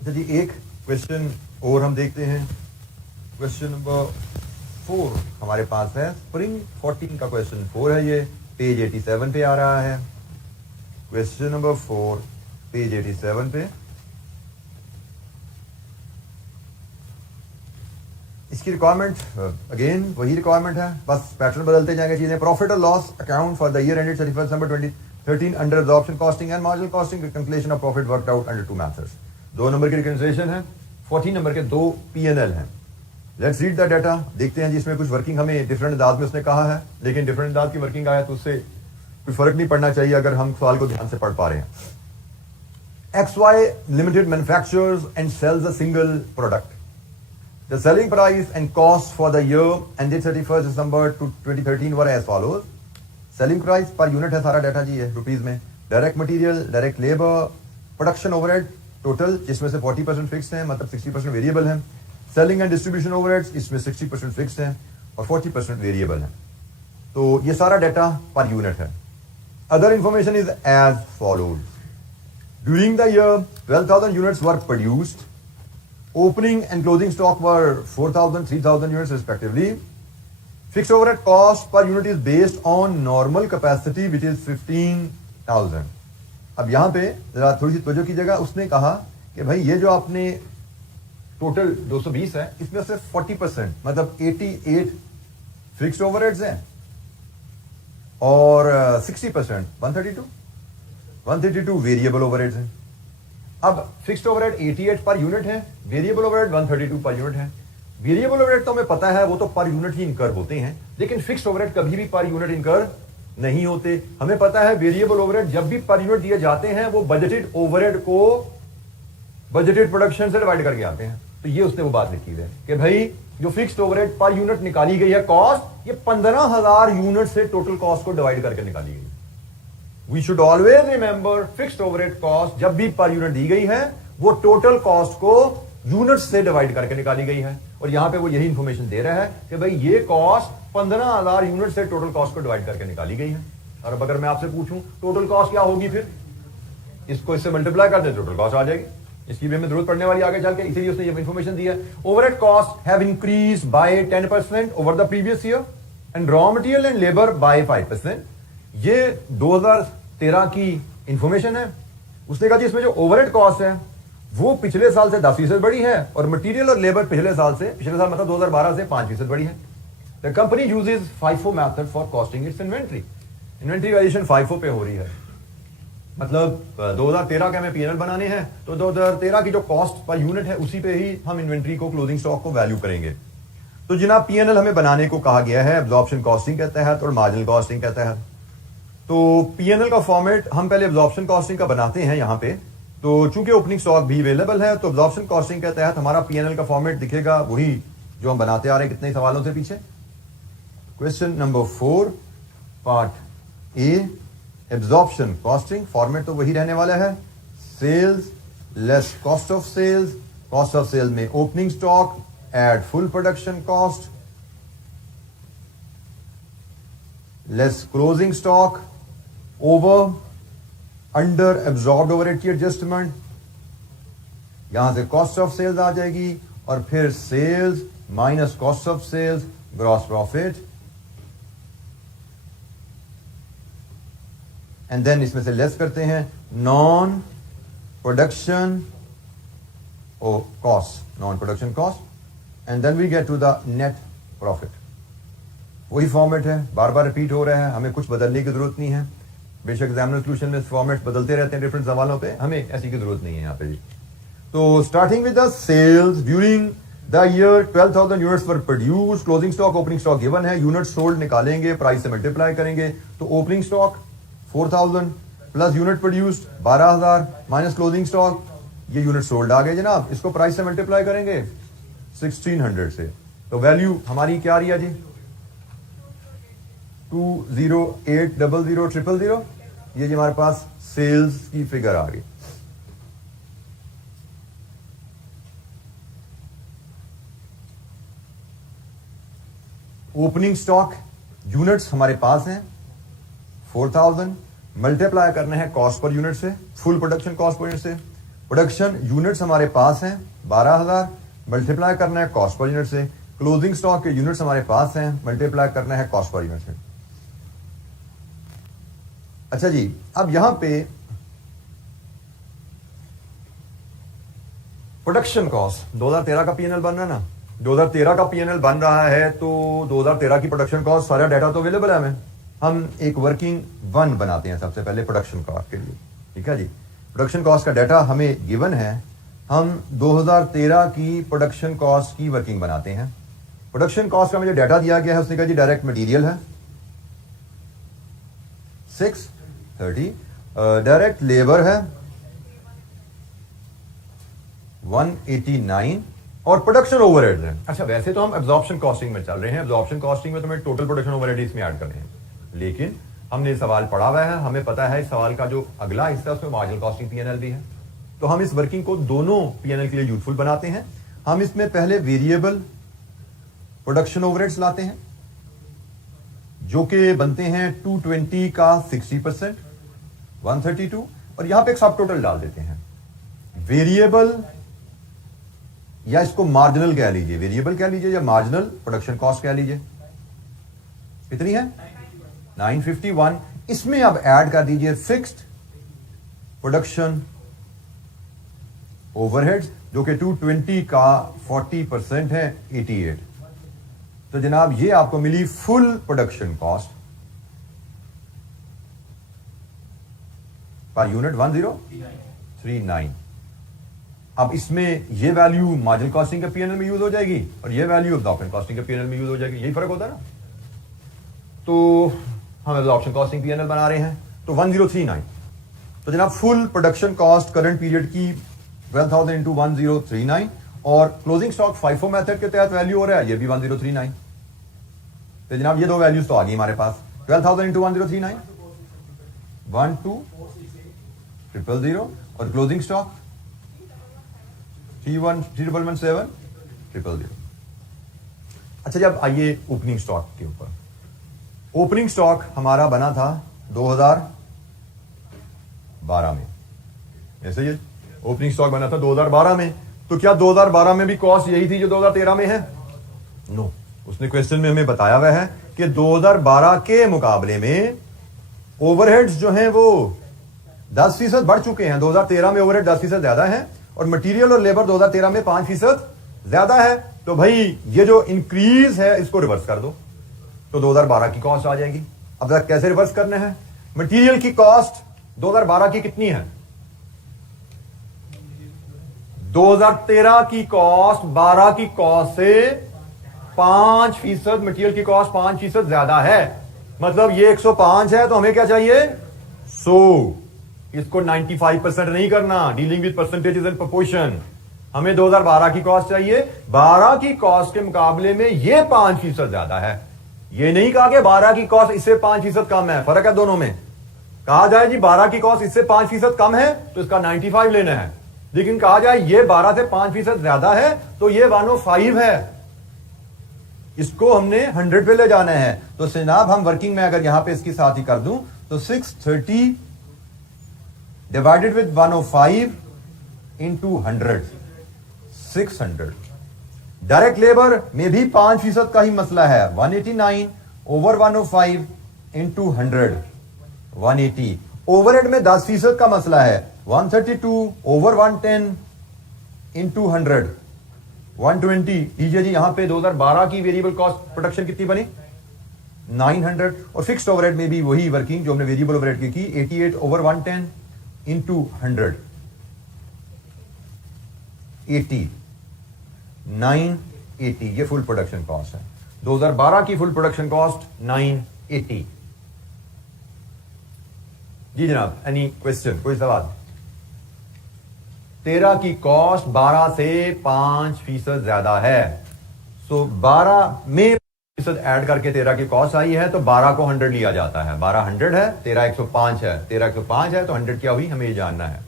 अच्छा जी, एक क्वेश्चन और हम देखते हैं। क्वेश्चन नंबर 4 हमारे पास है, स्प्रिंग 14 का क्वेश्चन 4 है, ये पेज 87 पे आ रहा है। क्वेश्चन नंबर 4 पेज 87 पे। इसकी रिक्वायरमेंट अगेन वही रिक्वायरमेंट है, बस पैटर्न बदलते जाएंगे चीजें। प्रॉफिट और loss account for the year ended 31 December 2013 under absorption costing and marginal costing, calculation of profit worked out under 2 methods. 2 number की रिकंसिलिएशन है, 14 नंबर के 2 पीएनएल हैं। लेट्स रीड द डाटा, देखते हैं जिसमें कुछ वर्किंग हमें डिफरेंट अंदाज में उसने कहा है, लेकिन डिफरेंट अंदाज की वर्किंग आया तो उससे कोई फर्क नहीं पड़ना चाहिए अगर हम सवाल को ध्यान से पढ़ पा रहे हैं। XY Limited manufactures and sells a single product. The selling price and cost for the year ended 31st December 2013 were as follows. Selling price पर यूनिट है, सारा डाटा जी है रुपीज में। Direct material, direct labour, production overhead total, जिसमें से 40% fix है, मतलब 60% variable है। सेलिंग एंड डिस्ट्रीब्यूशन ओवरहेड्स, इसमें 60% फिक्स है और 40% वेरिएबल है। तो ये सारा डाटा पर यूनिट है। Other information is as follows. During the year 12,000 units were produced, opening and closing stock were 4,000, 3,000 units respectively. Fixed overhead cost per unit is based on normal capacity which is 15,000। अब यहां पे जरा थोड़ी सी तवज्जो कीजिएगा। उसने कहा कि भाई ये जो आपने टोटल 220 है, इसमें से 40% मतलब 88 फिक्स्ड ओवरहेड्स हैं और 60% 132 वेरिएबल ओवरहेड्स हैं। अब फिक्स्ड ओवरहेड 88 पर यूनिट है, वेरिएबल ओवरहेड 132 पर यूनिट है। वेरिएबल ओवरहेड तो हमें पता है वो तो पर यूनिट ही इनकर होते हैं, लेकिन फिक्स्ड ओवरहेड कभी भी पर यूनिट इनकर नहीं होते। हमें पता है वेरिएबल ओवरहेड जब भी पर यूनिट दिए जाते हैं वो बजटेड ओवरहेड को बजटेड प्रोडक्शन से डिवाइड करके आते हैं। तो ये उसने वो बात लिखी है कि भाई जो फिक्स्ड ओवरहेड पर यूनिट निकाली गई है कॉस्ट, ये 15,000 यूनिट से टोटल कॉस्ट को डिवाइड करके निकाली गई। We should always remember fixed overhead cost जब भी पर यूनिट दी गई है वो टोटल कॉस्ट को यूनिट्स से डिवाइड करके निकाली गई है। और यहां पे वो यही इंफॉर्मेशन दे रहा है कि भाई ये कॉस्ट 15,000 यूनिट से टोटल कॉस्ट को डिवाइड करके निकाली गई है। और अब अगर मैं आपसे पूछूं टोटल कॉस्ट क्या होगी, फिर इसको इससे मल्टीप्लाई कर दे टोटल कॉस्ट आ जाएगी। इसकी भी हमें जरूरत पड़ने वाली आगे चल के, इसीलिए उसने ये इंफॉर्मेशन दी है। Overhead cost have increased by 10% over the previous year and raw material and labour by 5%। ये 2013 की इंफॉर्मेशन है। उसने कहा जी इसमें जो ओवरहेड कॉस्ट है वो पिछले साल से 10% बढ़ी है और मटेरियल और लेबर पिछले साल मतलब 2012 से 5% बढ़ी है। The company uses FIFO method for costing it's inventory. Inventory valuation FIFO पे हो रही है, मतलब 2013 के हमें P&L बनाने हैं तो 2013 की जो कॉस्ट पर यूनिट है उसी पे ही हम इन्वेंट्री को, क्लोजिंग स्टॉक को वैल्यू करेंगे। तो जनाब P&L हमें बनाने को कहा गया है एब्जॉर्प्शन कॉस्टिंग के तहत और मार्जिनल कॉस्टिंग के तहत। तो P&L का फॉर्मेट हम पहले एब्जॉर्प्शन कॉस्टिंग का बनाते हैं यहां पे। तो चूंकि ओपनिंग स्टॉक भी अवेलेबल है तो एब्जॉर्प्शन कॉस्टिंग के तहत हमारा P&L का फॉर्मेट दिखेगा वही जो हम बनाते आ रहे हैं कितने सवालों से पीछे। Question number 4 part A, absorption costing format तो वही रहने वाला है। Sales less cost of sales, cost of sales में opening stock add full production cost less closing stock over under absorbed overhead की एडजस्टमेंट। यहां से कॉस्ट ऑफ सेल्स आ जाएगी और फिर sales minus cost of sales gross profit and then इसमें से लेस करते हैं non production cost, non production cost and then we get to the net profit. वही फॉर्मेट है, बार बार रिपीट हो रहा है, हमें कुछ बदलने की जरूरत नहीं है। बेशक एग्जामिनर सॉल्यूशन में फॉर्मेट्स बदलते रहते हैं डिफरेंट सवालों पे, हमें ऐसी की जरूरत नहीं है यहाँ पे भी। तो starting with the sales during the year 12,000 units were produced, closing stock opening stock given है, यूनिट सोल्ड निकालेंगे, प्राइस से मल्टीप्लाई करेंगे। तो opening stock 4,000 plus unit produced 12,000 minus closing stock, ये यूनिट सोल्ड आ गए जनाब। इसको प्राइस से मल्टीप्लाई करेंगे 1600 से, तो वैल्यू हमारी क्या आ रही है जी 2080000। ये जी हमारे पास सेल्स की फिगर आ गई। ओपनिंग स्टॉक यूनिट्स हमारे पास हैं 4,000, मल्टीप्लाई करना है कॉस्ट पर यूनिट से, full production cost per unit से। प्रोडक्शन यूनिट्स हमारे पास हैं 12,000, मल्टीप्लाई करना है कॉस्ट पर यूनिट से। क्लोजिंग स्टॉक के यूनिट्स हमारे पास हैं, मल्टीप्लाई करना है कॉस्ट पर यूनिट से। अच्छा जी, अब यहां पे प्रोडक्शन कॉस्ट 2013 का P&L बन रहा है ना, 2013 का P&L बन रहा है तो 2013 की प्रोडक्शन कॉस्ट सारा डाटा तो अवेलेबल है हमें। हम एक वर्किंग वन बनाते हैं सबसे पहले प्रोडक्शन कॉस्ट के लिए, ठीक है जी। प्रोडक्शन कॉस्ट का डाटा हमें गिवन है, हम 2013 की प्रोडक्शन कॉस्ट की वर्किंग बनाते हैं। प्रोडक्शन कॉस्ट का मुझे डाटा दिया गया है, उसने कहा जी डायरेक्ट मटेरियल है 630, डायरेक्ट लेबर है 189 और प्रोडक्शन ओवरहेड्स है। अच्छा, वैसे तो हम एब्जॉर्प्शन कॉस्टिंग में चल रहे हैं, एब्जॉर्प्शन कॉस्टिंग में तो हमें टोटल प्रोडक्शन ओवरहेड इसमें ऐड करने हैं, लेकिन हमने सवाल पढ़ा हुआ है, हमें पता है इस सवाल का जो अगला हिस्सा उसमें मार्जिनल कॉस्टिंग पीएनएल भी है। तो हम इस वर्किंग को दोनों पीएनएल के लिए यूजफुल बनाते हैं। हम इसमें पहले वेरिएबल प्रोडक्शन ओवरहेड्स लाते हैं जो कि बनते हैं 220 का 60%, 132, और यहां पे एक सब टोटल डाल देते हैं। वेरिएबल या इसको मार्जिनल कह लीजिए, वेरिएबल कह लीजिए या मार्जिनल प्रोडक्शन कॉस्ट कह लीजिए। कितनी है? 951। इसमें अब ऐड कर दीजिए फिक्स्ड प्रोडक्शन ओवरहेड्स जो कि 220 का 40% है, 88। तो जनाब ये आपको मिली full production cost per unit 1039। अब इसमें ये वैल्यू मार्जिनल कॉस्टिंग के पीएनएल में यूज हो जाएगी और ये वैल्यू एब्जॉर्प्शन कॉस्टिंग के पीएनएल में यूज हो जाएगी। यही फर्क होता है ना। तो हम एब्जॉर्प्शन कॉस्टिंग पीएनएल बना रहे हैं तो 1039। तो जनाब full production cost current period की 12,000 इंटू 1039 और क्लोजिंग स्टॉक फाइफो मेथड के तहत वैल्यू हो रहा है, ये भी 1039। तो जनाब ये दो वैल्यूज तो आ गई हमारे पास। 12,000 इंटू 1039 12,000 और क्लोजिंग स्टॉक 31,117,000। अच्छा जी, अब आइए ओपनिंग स्टॉक के ऊपर। ओपनिंग स्टॉक हमारा बना था 2012 में, ऐसे ही ओपनिंग स्टॉक बना था 2012 में। तो क्या 2012 में भी कॉस्ट यही थी जो 2013 में है? नो, उसने क्वेश्चन में हमें बताया हुआ है कि 2012 के मुकाबले में ओवरहेड्स जो हैं वो 10% बढ़ चुके हैं। 2013 में ओवरहेड 10% ज्यादा है और मटेरियल और लेबर 2013 में 5% ज्यादा है। तो भाई ये जो इंक्रीज है इसको रिवर्स कर दो तो 2012 की कॉस्ट आ जाएगी। अब तक कैसे रिवर्स करने हैं? मटेरियल की कॉस्ट 2012 की कितनी है? 2013 की कॉस्ट 12 की कॉस्ट से 5%, मटेरियल की कॉस्ट 5% ज्यादा है। मतलब ये 105 है तो हमें क्या चाहिए? 100। इसको 95% नहीं करना, dealing with percentages and proportion. हमें 2012 की कॉस्ट चाहिए, 12 की कॉस्ट के मुकाबले में ये 5% ज्यादा है। ये नहीं कहा कि 12 की कॉस्ट इससे 5% कम है, फर्क है दोनों में। कहा जाए जी 12 की कॉस्ट इससे 5% कम है तो इसका 95 लेना है, लेकिन कहा जाए ये 12 से 5% ज्यादा है तो ये 105 है, इसको हमने 100 पे ले जाना है। तो जनाब हम वर्किंग में अगर यहां पे इसकी साथ ही कर दूं तो 630 divided with 105 into 100, 600। Direct labour में भी 5% का ही मसला है, 189 ओवर 105 इंटू 100, 180। ओवरहेड में 10% का मसला है, 132 ओवर 110 इंटू 100, 120। लीजिए जी यहां पे 2012 की वेरिएबल कॉस्ट प्रोडक्शन कितनी बनी? 900। और फिक्स्ड ओवरहेड में भी वही वर्किंग जो हमने वेरिएबल ओवरहेड की 88 ओवर 110 इंटू 100, 80, 980। ये फुल प्रोडक्शन कॉस्ट है। 2012 की फुल प्रोडक्शन कॉस्ट 980। जी जनाब, एनी क्वेश्चन, कोई सवाल? 13 की कॉस्ट 12 से 5% ज्यादा है। सो 12 में फीसद ऐड करके 13 की कॉस्ट आई है तो 12 को 100 लिया जाता है। 12 100 है, 13 105 है, 13 105 है तो 100 क्या हुई हमें ये जानना है।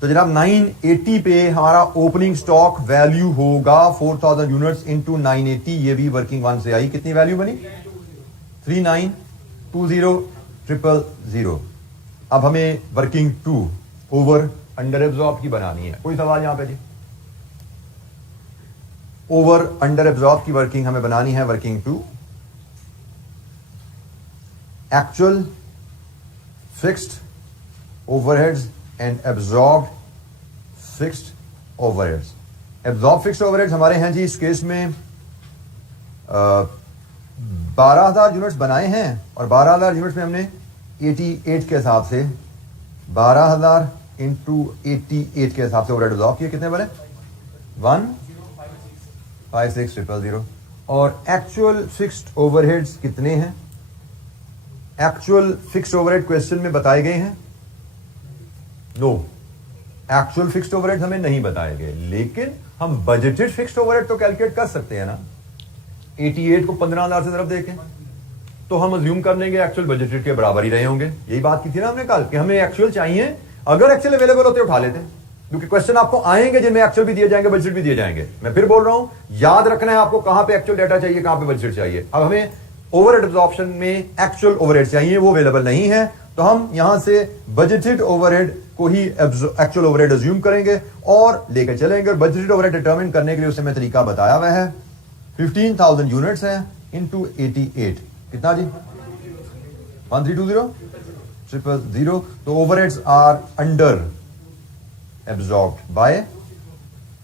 तो जनाब 980 पे हमारा ओपनिंग स्टॉक वैल्यू होगा 4000 यूनिट्स इंटू 980। ये भी वर्किंग वन से आई, कितनी वैल्यू बनी? 3920,000। अब हमें वर्किंग 2 ओवर अंडर एब्जॉर्ब की बनानी है। कोई सवाल यहां पे जी? ओवर अंडर एब्जॉर्ब की वर्किंग हमें बनानी है। Working 2 actual fixed overheads and absorb fixed overheads. Absorb fixed overheads हमारे हैं जी इस केस में 12,000 यूनिट्स बनाए हैं और 12,000 यूनिट्स में हमने 88 के हिसाब से 12,000 इंटू 88 के हिसाब से ओवरहेड एब्जॉर्ब किए। कितने बने? 1,560,000। और एक्चुअल फिक्स्ड ओवरहेड्स कितने हैं? एक्चुअल फिक्स्ड ओवरहेड क्वेश्चन में बताए गए हैं? नो, एक्चुअल फिक्स्ड ओवरहेड हमें नहीं बताए गए, लेकिन हम बजटेड फिक्स्ड ओवरहेड तो कैलकुलेट कर सकते हैं ना। 88 को 15,000 से तरफ देखें तो हम अज्यूम कर लेंगे एक्चुअल बजटेड के बराबर ही रहे होंगे। यही बात की थी ना हमने कल कि हमें एक्चुअल चाहिए, अगर एक्चुअल अवेलेबल होते उठा लेते, क्योंकि क्वेश्चन आपको आएंगे जिनमें एक्चुअल भी दिए जाएंगे, बजट भी दिए जाएंगे। मैं फिर बोल रहा हूं, याद रखना है आपको कहां पे एक्चुअल डाटा चाहिए, कहां पे बजट चाहिए। अब हमें ओवरहेड एब्जॉर्प्शन में एक्चुअल ओवरहेड चाहिए, वो अवेलेबल नहीं है, तो हम यहां से बजटेड ओवरहेड को ही एक्चुअल ओवरहेड अज्यूम करेंगे और लेकर चलेंगे। बजटेड ओवरहेड डिटरमिन करने के लिए उसमें तरीका बताया हुआ है। 15,000 यूनिट्स है इंटू 88, कितना जी? 1320,000। तो overheads are under absorbed by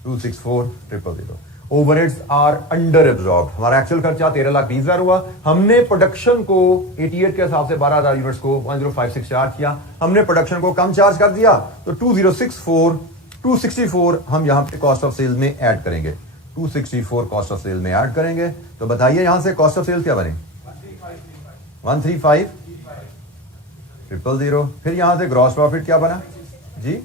264,000। Overheads are under absorbed. हमारा एक्चुअल खर्चा 13,20,000 हुआ। हमने प्रोडक्शन को 88 के हिसाब से 12,000 यूनिट्स को 1056 चार्ज किया। हमने प्रोडक्शन को कम चार्ज कर दिया, तो 264 हम यहां पे कॉस्ट ऑफ सेल्स में ऐड करेंगे। 264 कॉस्ट ऑफ सेल में ऐड करेंगे, तो बताइए यहां से कॉस्ट ऑफ सेल क्या बने? 135,000। फिर यहां से ग्रॉस प्रॉफिट क्या बना जी?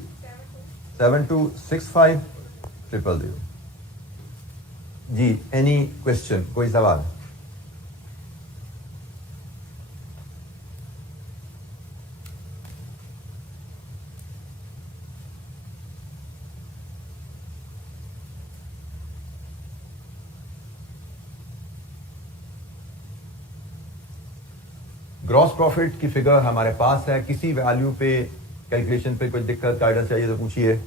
7265,000। जी, एनी क्वेश्चन, कोई सवाल? ग्रॉस प्रॉफिट की फिगर हमारे पास है। किसी वैल्यू पे कैलकुलेशन पे कोई दिक्कत गाइडेंस चाहिए तो पूछिए।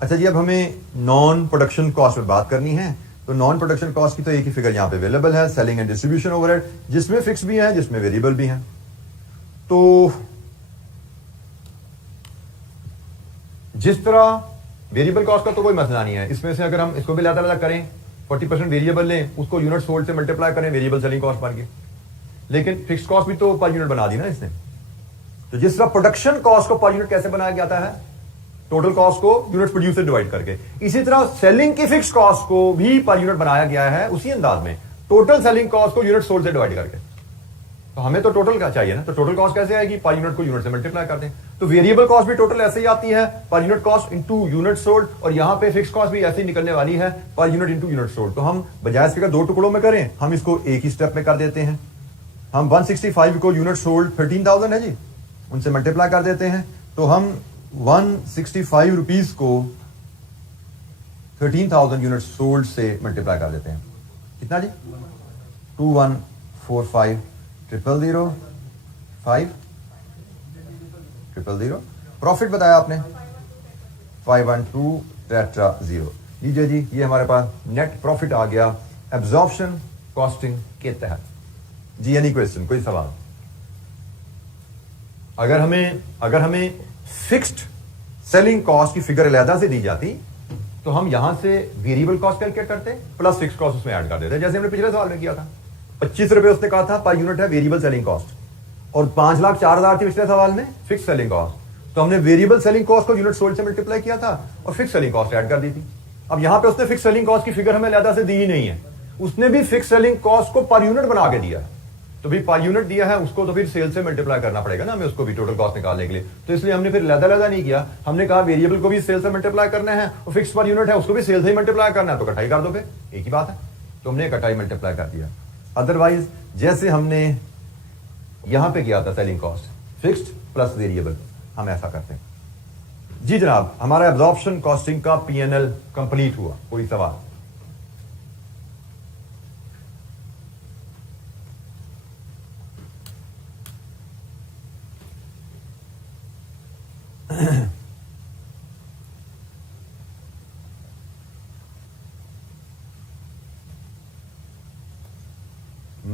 अच्छा जी, अब हमें नॉन प्रोडक्शन कॉस्ट पर बात करनी है। तो नॉन प्रोडक्शन कॉस्ट की तो एक ही फिगर यहां पे अवेलेबल है, सेलिंग एंड डिस्ट्रीब्यूशन ओवरहेड, जिसमें फिक्स भी है, जिसमें वेरिएबल भी है। तो जिस तरह वेरिएबल कॉस्ट का तो कोई मसला नहीं है, इसमें से अगर हम इसको भी अलग करें, 40% वेरिएबल लें, उसको यूनिट सोल्ड से मल्टीप्लाई करें, वेरिएबल सेलिंग कॉस्ट बन गई। लेकिन फिक्स कॉस्ट भी तो पर यूनिट बना दी ना इसने। तो जिस तरह प्रोडक्शन कॉस्ट को पर यूनिट कैसे बनाया जाता है? टोटल कॉस्ट को यूनिट प्रोड्यूस से डिवाइड करके। इसी तरह सेलिंग की फिक्स कॉस्ट को भी पर यूनिट बनाया गया है उसी अंदाज में, टोटल सेलिंग कॉस्ट को यूनिट सोल्ड से डिवाइड करके। तो हमें तो टोटल का चाहिए ना, तो टोटल कॉस्ट कैसे आएगी? पर यूनिट को यूनिट से मल्टीप्लाई कर दें। तो वेरिएबल कॉस्ट भी टोटल ऐसे ही आती है, per unit cost into unit sold, और यहां पे फिक्स कॉस्ट भी ऐसे ही निकलने वाली है, per unit into unit sold. तो हम बजाय इसके दो टुकड़ों में करें, हम इसको एक ही स्टेप में कर देते हैं। हम 165 को यूनिट सोल्ड 13,000 है जी, उनसे मल्टीप्लाई कर देते हैं। तो हम 165 रुपीज को 13,000 यूनिट सोल्ड से मल्टीप्लाई कर देते हैं। कितना जी? 2145,000 प्रॉफिट बताया आपने 512,000। लीजिए जी, ये हमारे पास नेट प्रॉफिट आ गया एब्जॉर्प्शन कॉस्टिंग के तहत। जी, एनी क्वेश्चन, कोई सवाल? अगर हमें फिक्स्ड सेलिंग कॉस्ट की फिगर अलहदा से दी जाती तो हम यहां से वेरिएबल कॉस्ट कैलकुलेट करते प्लस फिक्स कॉस्ट उसमें ऐड कर देते, जैसे हमने पिछले सवाल में किया था। 25 रुपए उसने कहा था पर यूनिट है वेरिएबल सेलिंग कॉस्ट, और 5,04,000 थी पिछले सवाल में फिक्स सेलिंग कॉस्ट। तो हमने वेरिएबल सेलिंग कॉस्ट को यूनिट सोल्ड से मल्टीप्लाई किया था और फिक्स सेलिंग कॉस्ट ऐड कर दी थी। अब यहां पे उसने फिक्स सेलिंग कॉस्ट की फिगर हमें अलहदा से दी ही नहीं है, उसने भी फिक्स सेलिंग कॉस्ट को पर यूनिट बना के दिया है। तो भी पर यूनिट दिया है, उसको तो फिर सेल से मल्टीप्लाई करना पड़ेगा ना हमें, उसको भी टोटल कॉस्ट निकालने के लिए। तो इसलिए हमने फिर लदा नहीं किया, हमने कहा वेरिएबल को भी सेल से मल्टीप्लाई करना है और फिक्स पर यूनिट है उसको भी सेल से ही मल्टीप्लाई करना है, तो इकट्ठा कर दो, फिर एक ही बात है। तो हमने इकट्ठा ही मल्टीप्लाई कर दिया। अदरवाइज जैसे हमने यहां पे किया था selling cost fixed plus variable, हम ऐसा करते हैं। जी जनाब, हमारा एब्जॉर्प्शन कॉस्टिंग का पीएनएल कंप्लीट हुआ। कोई सवाल?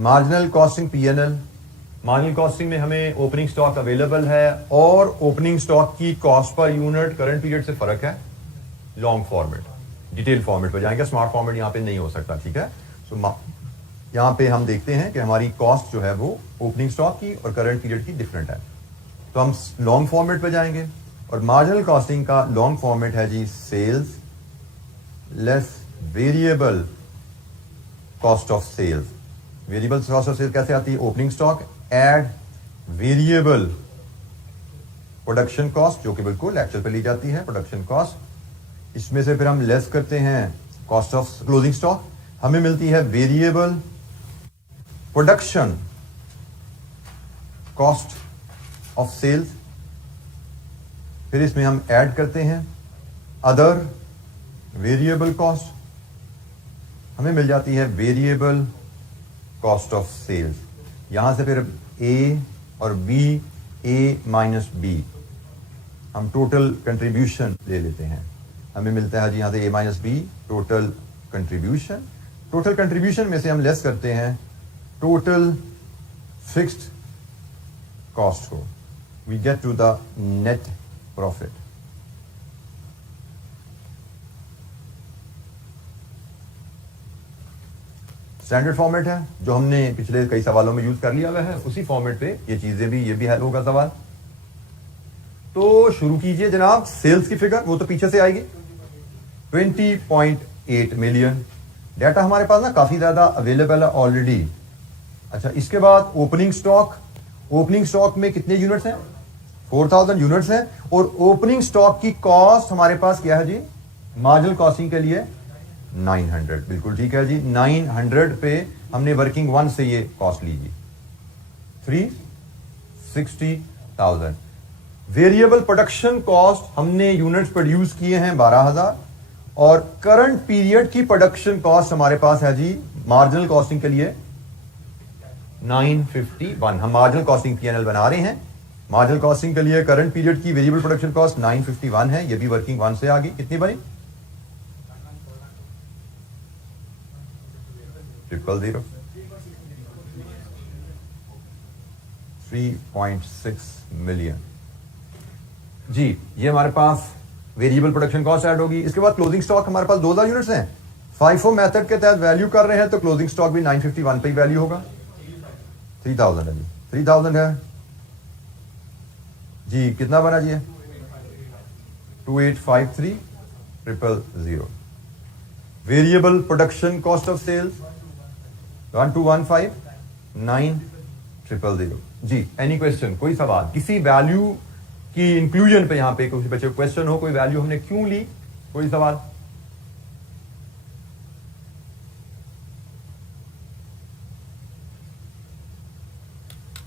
Marginal costing PNL. Marginal costing में हमें ओपनिंग स्टॉक अवेलेबल है और ओपनिंग स्टॉक की cost per unit current period से फर्क है। लॉन्ग फॉर्मेट, डिटेल फॉर्मेट पर जाएंगे, स्मार्ट फॉर्मेट यहां पे नहीं हो सकता, ठीक है। सो यहां पे हम देखते हैं कि हमारी कॉस्ट जो है वो ओपनिंग स्टॉक की और करंट पीरियड की डिफरेंट है। तो हम लॉन्ग फॉर्मेट पे जाएंगे और मार्जिनल कॉस्टिंग का लॉन्ग फॉर्मेट है जी sales less variable cost of sales. Variable cost of sales कैसे आती है? Opening stock add variable production cost, जो कि बिल्कुल एक्चुअल पे ली जाती है प्रोडक्शन कॉस्ट। इसमें से फिर हम लेस करते हैं कॉस्ट ऑफ क्लोजिंग स्टॉक, हमें मिलती है variable production cost of sales, फिर इसमें हम ऐड करते हैं अदर वेरिएबल कॉस्ट, हमें मिल जाती है वेरिएबल कॉस्ट ऑफ सेल्स। यहां से फिर ए और बी, ए माइनस बी, हम टोटल कंट्रीब्यूशन ले लेते हैं, हमें मिलता है जी यहां से A minus B total contribution. Total contribution में से हम लेस करते हैं टोटल फिक्स्ड कॉस्ट को, we get to the net profit. Standard format है जो हमने पिछले कई सवालों में यूज कर लिया हुआ है, उसी फॉर्मेट पे ये चीजें भी, ये भी हल होगा सवाल। तो शुरू कीजिए जनाब। सेल्स की फिगर वो तो पीछे से आएगी, 20.8 मिलियन। डाटा हमारे पास ना काफी ज्यादा अवेलेबल है ऑलरेडी। अच्छा, इसके बाद ओपनिंग स्टॉक, ओपनिंग स्टॉक में कितने यूनिट्स हैं? 4000 यूनिट्स हैं। और ओपनिंग स्टॉक की कॉस्ट हमारे पास क्या है जी? मार्जिनल कॉस्टिंग के लिए 900, बिल्कुल ठीक है जी। 900 पे हमने वर्किंग वन से ये कॉस्ट ली जी, 360,000। वेरिएबल प्रोडक्शन कॉस्ट हमने यूनिट्स प्रोड्यूस किए हैं 12000, और करंट पीरियड की प्रोडक्शन कॉस्ट हमारे पास है जी मार्जिनल कॉस्टिंग के लिए 951। हम मार्जिनल कॉस्टिंग पीएनएल बना रहे हैं, मार्जिनल कॉस्टिंग के लिए करंट पीरियड की वेरिएबल प्रोडक्शन कॉस्ट 951 है। ये भी वर्किंग वन से आ गई। कितनी बनी? 000, 3.6 मिलियन जी। ये हमारे पास वेरिएबल प्रोडक्शन कॉस्ट ऐड होगी। इसके बाद क्लोजिंग स्टॉक हमारे पास 2000 यूनिट्स हैं। फाइफो मेथड के तहत वैल्यू कर रहे हैं तो क्लोजिंग स्टॉक भी 951 पे ही वैल्यू होगा। 3000 है जी, 3000 है जी। कितना बना जी? 2853,000। Variable production cost of sales 1215,900 जी। एनी क्वेश्चन, कोई सवाल? किसी वैल्यू की इंक्लूजन पे यहां पे कुछ बच्चे क्वेश्चन हो, कोई वैल्यू हमने क्यों ली? कोई सवाल?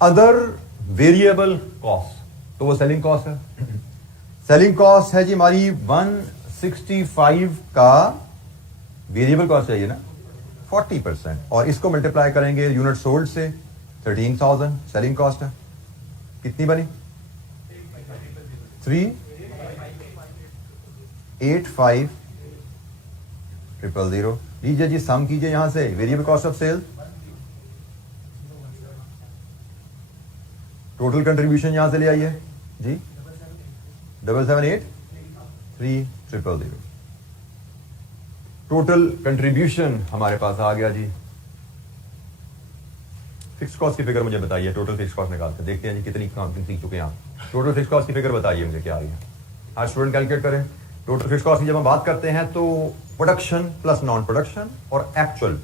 अदर वेरिएबल कॉस्ट, तो वो सेलिंग कॉस्ट है। सेलिंग कॉस्ट है जी हमारी 165 का वेरिएबल कॉस्ट चाहिए ना 40%, और इसको मल्टीप्लाई करेंगे यूनिट सोल्ड से 13,000 सेलिंग कॉस्ट है। कितनी बनी? 385,000। लीजिए जी, सम कीजिए यहां से variable cost of sale, total contribution यहां से ले आइए जी 778,300। टोटल कंट्रीब्यूशन हमारे पास आ गया जी। फिक्स कॉस्ट की फिगर मुझे बताइए, टोटल फिक्स कॉस्ट निकालते देखते हैं जी कितनी सीख चुके हैं आप। टोटल फिक्स कॉस्ट की फिगर बताइए मुझे क्या आ रही है। हर स्टूडेंट कैलकुलेट करें। टोटल फिक्स कॉस्ट की जब हम बात करते हैं तो प्रोडक्शन प्लस नॉन प्रोडक्शन और एक्चुअल,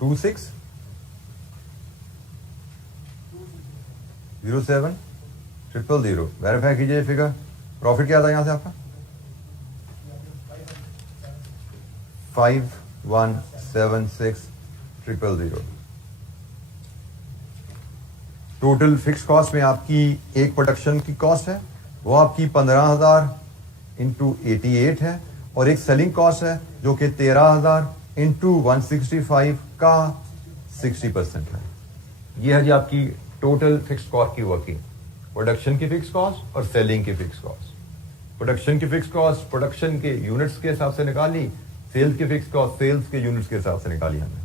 टू 607,000 वेरीफाई कीजिए फिगर। प्रॉफिट क्या था यहां से आपका? 5176,000। टोटल फिक्स कॉस्ट में आपकी एक प्रोडक्शन की कॉस्ट है, वो आपकी 15,000 इंटू 88 है, और एक सेलिंग कॉस्ट है जो कि 13,000 इंटू 165 का 60% है। ये है जी आपकी टोटल फिक्स कॉस्ट की वर्किंग। प्रोडक्शन की फिक्स कॉस्ट और सेलिंग की फिक्स कॉस्ट। प्रोडक्शन की फिक्स कॉस्ट प्रोडक्शन के यूनिट्स के हिसाब से निकाली, सेल्स की फिक्स कॉस्ट सेल्स के यूनिट्स के हिसाब से निकाली हमने।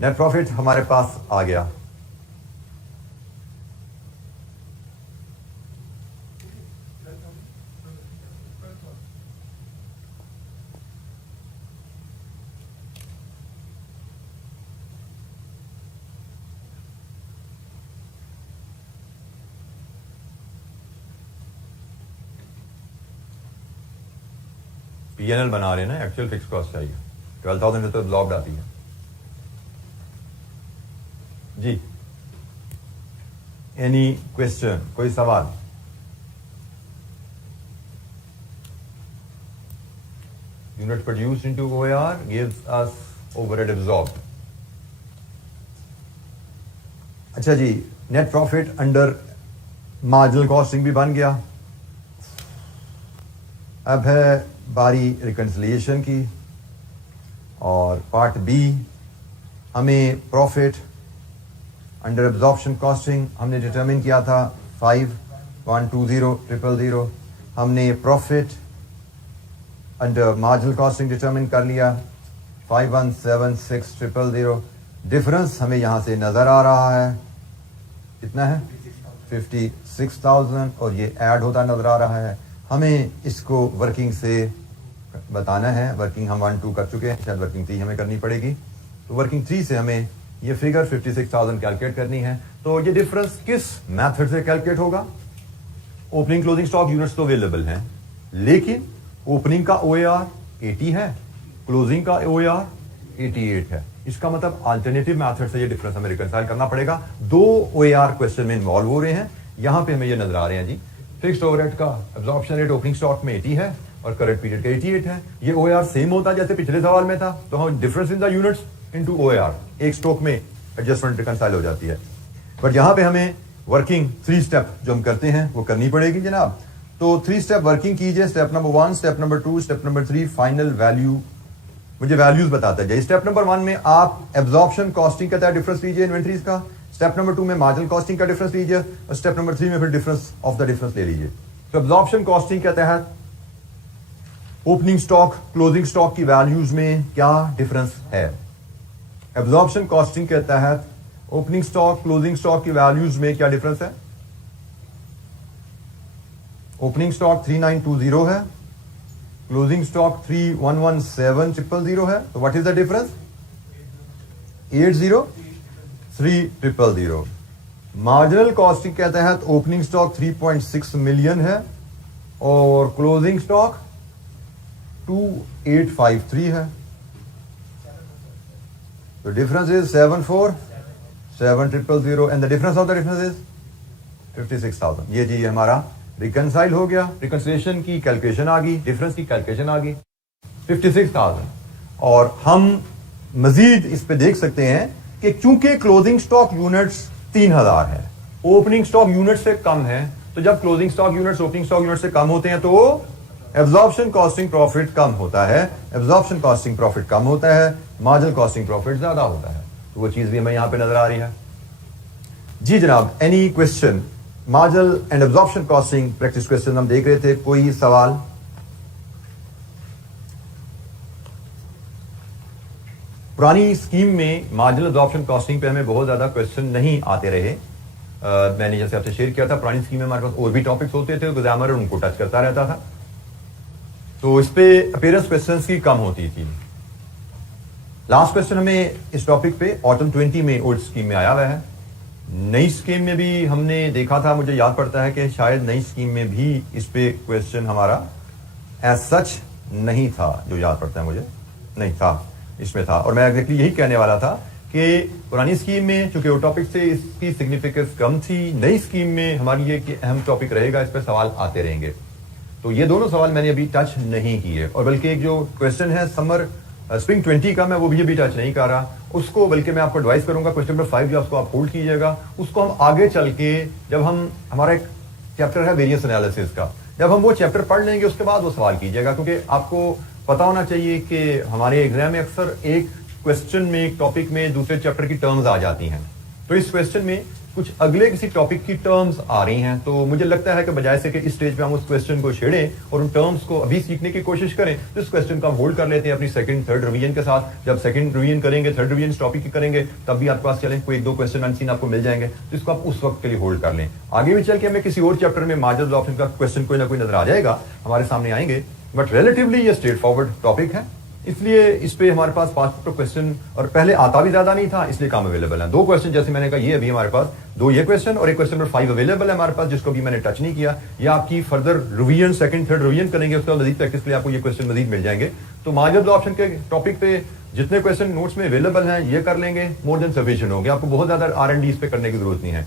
नेट प्रॉफिट हमारे पास आ गया पीएनएल बना रहे हैं ना, एक्चुअल फिक्स कॉस्ट चाहिए। 12,000 तो एब्जॉर्ब्ड आती है जी। एनी क्वेश्चन, कोई सवाल? Unit produced into OAR gives us overhead absorbed. अच्छा जी, net profit under marginal costing भी बन गया। अब है बारी रिकंसिलिएशन की, और पार्ट बी हमें प्रॉफिट अंडर एब्जॉर्प्शन कॉस्टिंग हमने डिटरमिन किया था 5120,000। हमने profit under marginal costing determine कर लिया 5176,000। डिफरेंस हमें यहां से नजर आ रहा है, कितना है? 56,000, और ये ऐड होता नजर आ रहा है। हमें इसको वर्किंग से बताना है। वर्किंग हम 1 2 कर चुके हैं, शायद वर्किंग 3 हमें करनी पड़ेगी। तो वर्किंग 3 से हमें ये फिगर 56,000 कैलकुलेट करनी है। तो ये डिफरेंस किस मेथड से कैलकुलेट होगा? ओपनिंग क्लोजिंग स्टॉक यूनिट्स तो अवेलेबल हैं, लेकिन ओपनिंग का ओएआर 80 है, क्लोजिंग का ओएआर 88 है। इसका मतलब अल्टरनेटिव मेथड से ये डिफरेंस हमें रिकंसाइल करना पड़ेगा। 2 ओएआर क्वेश्चन में इन्वॉल्व हो रहे हैं। यहां पे हमें ये नजर आ रहे हैं जी, फिक्स्ड ओवरहेड का एब्जॉर्प्शन रेट ओपनिंग स्टॉक में 80 है और करंट पीरियड का 88 है। ये ओएआर सेम होता है जैसे पिछले सवाल में था, तो हम difference in the units into OAR, एक स्टॉक में एडजस्टमेंट रिकंसाइल हो जाती है। बट यहां पे हमें वर्किंग 3 स्टेप जो हम करते हैं वो करनी पड़ेगी जनाब। तो 3 स्टेप वर्किंग कीजिए। Step number 1, step number 2, step number 3, final value मुझे वैल्यूज बताता है। स्टेप नंबर 1 में आप एब्जॉर्प्शन कॉस्टिंग का डिफरेंस लीजिए इन्वेंट्रीज का। स्टेप नंबर 2 में मार्जिनल कॉस्टिंग का डिफरेंस लीजिए, और स्टेप नंबर 3 में फिर डिफरेंस ऑफ द डिफरेंस ले लीजिए। तो एब्जॉर्प्शन कॉस्टिंग के तहत ओपनिंग स्टॉक क्लोजिंग स्टॉक की वैल्यूज में क्या डिफरेंस है? एब्जॉर्प्शन कॉस्टिंग के तहत ओपनिंग स्टॉक क्लोजिंग स्टॉक की वैल्यूज में क्या डिफरेंस है? ओपनिंग स्टॉक 3920 है, क्लोजिंग स्टॉक 3117,000 है। तो what is the difference? 803,000। Marginal costing के तहत ओपनिंग स्टॉक 3.6 मिलियन है और क्लोजिंग स्टॉक 2853 है। तो difference is 747,000 and the difference of the difference is 56,000। ये जी हमारा रिकंसाइल हो गया। रिकंसिलिएशन की कैलकुलेशन आ गई, डिफरेंस की कैलकुलेशन आ गई 56,000। और हम मजीद इस पे देख सकते हैं कि चूंकि क्लोजिंग स्टॉक यूनिट्स 3000 है, ओपनिंग स्टॉक यूनिट से कम है, तो जब closing stock units opening stock unit से कम होते हैं तो एब्जॉर्प्शन कॉस्टिंग प्रॉफिट कम होता है। एब्जॉर्प्शन कॉस्टिंग प्रॉफिट कम होता है, मार्जिनल कॉस्टिंग प्रॉफिट ज्यादा होता है। तो वो चीज भी हमें यहां पे नजर आ रही है जी जनाब। Any question? Marginal and absorption costing practice question हम देख रहे थे, कोई सवाल? पुरानी स्कीम में मार्जिनल एब्जॉर्प्शन कॉस्टिंग पे हमें बहुत ज्यादा क्वेश्चन नहीं आते रहे। मैंने जैसे आपसे शेयर किया था, पुरानी स्कीम में हमारे पास और भी टॉपिक्स होते थे, एग्जामिनर उनको टच करता रहता था, तो इस पे अपीयरेंस क्वेश्चंस की कम होती थी। लास्ट क्वेश्चन हमें इस टॉपिक पे ऑटम 20 में ओल्ड स्कीम में आया हुआ है। नई स्कीम में भी हमने देखा था, मुझे याद पड़ता है कि शायद नई स्कीम में भी इस पे क्वेश्चन हमारा एज सच नहीं था, जो याद पड़ता है मुझे, नहीं था, इसमें था। और मैं एग्जैक्टली यही कहने वाला था कि पुरानी स्कीम में चूंकि वो टॉपिक से इसकी सिग्निफिकेंस कम थी, नई स्कीम में हमारी ये कि अहम टॉपिक रहेगा, इस पर सवाल आते रहेंगे। तो ये दोनों सवाल मैंने अभी टच नहीं किए, और बल्कि एक जो क्वेश्चन है समर स्प्रिंग 20 का, मैं वो भी अभी टच नहीं कर रहा उसको, बल्कि मैं आपको एडवाइस करूंगा क्वेश्चन नंबर 5 जो उसको आप होल्ड कीजिएगा, उसको हम आगे चल के जब हम हमारा एक चैप्टर है वेरिएंस एनालिसिस का, जब हम वो चैप्टर पढ़ लेंगे उसके बाद वो सवाल कीजिएगा, क्योंकि आपको पता होना चाहिए कि हमारे एग्जाम में अक्सर एक क्वेश्चन में, एक टॉपिक में दूसरे चैप्टर की टर्म्स आ जाती हैं। तो इस क्वेश्चन में कुछ अगले किसी टॉपिक की टर्म्स आ रही हैं, तो मुझे लगता है कि बजाय से कि इस स्टेज पे हम उस क्वेश्चन को छेड़ें और उन टर्म्स को अभी सीखने की कोशिश करें, तो इस क्वेश्चन को हम होल्ड कर लेते हैं अपनी सेकंड थर्ड रिवीजन के साथ। जब सेकंड रिवीजन करेंगे, थर्ड रिवीजन इस टॉपिक की करेंगे, तब भी आपके पास चलें कोई 1-2 क्वेश्चन अनसीन आपको मिल जाएंगे, तो इसको आप उस वक्त के लिए होल्ड कर लें। आगे भी चल के हमें किसी और चैप्टर में मार्जिनल ऑप्शन का क्वेश्चन कोई ना कोई नजर आ जाएगा, हमारे सामने आएंगे, बट रिलेटिवली ये स्ट्रेट फॉरवर्ड टॉपिक है। इसलिए इस पे हमारे पास 5 क्वेश्चन, और पहले आता भी ज्यादा नहीं था, इसलिए काम अवेलेबल है। 2 क्वेश्चन जैसे मैंने कहा, ये अभी हमारे पास 2 ये क्वेश्चन और एक क्वेश्चन नंबर 5 अवेलेबल है हमारे पास, जिसको भी मैंने टच नहीं किया। ये आपकी further revision, second third revision करेंगे, उसके बाद मजीद प्रैक्टिस के लिए आपको ये क्वेश्चन मजीद मिल जाएंगे। तो मार्जिनल ऑप्शन के टॉपिक पे जितने क्वेश्चन नोट्स में अवेलेबल हैं ये कर लेंगे, मोर देन सफिशिएंट होंगे। आपको बहुत ज्यादा R&D इस पे करने की जरूरत नहीं है।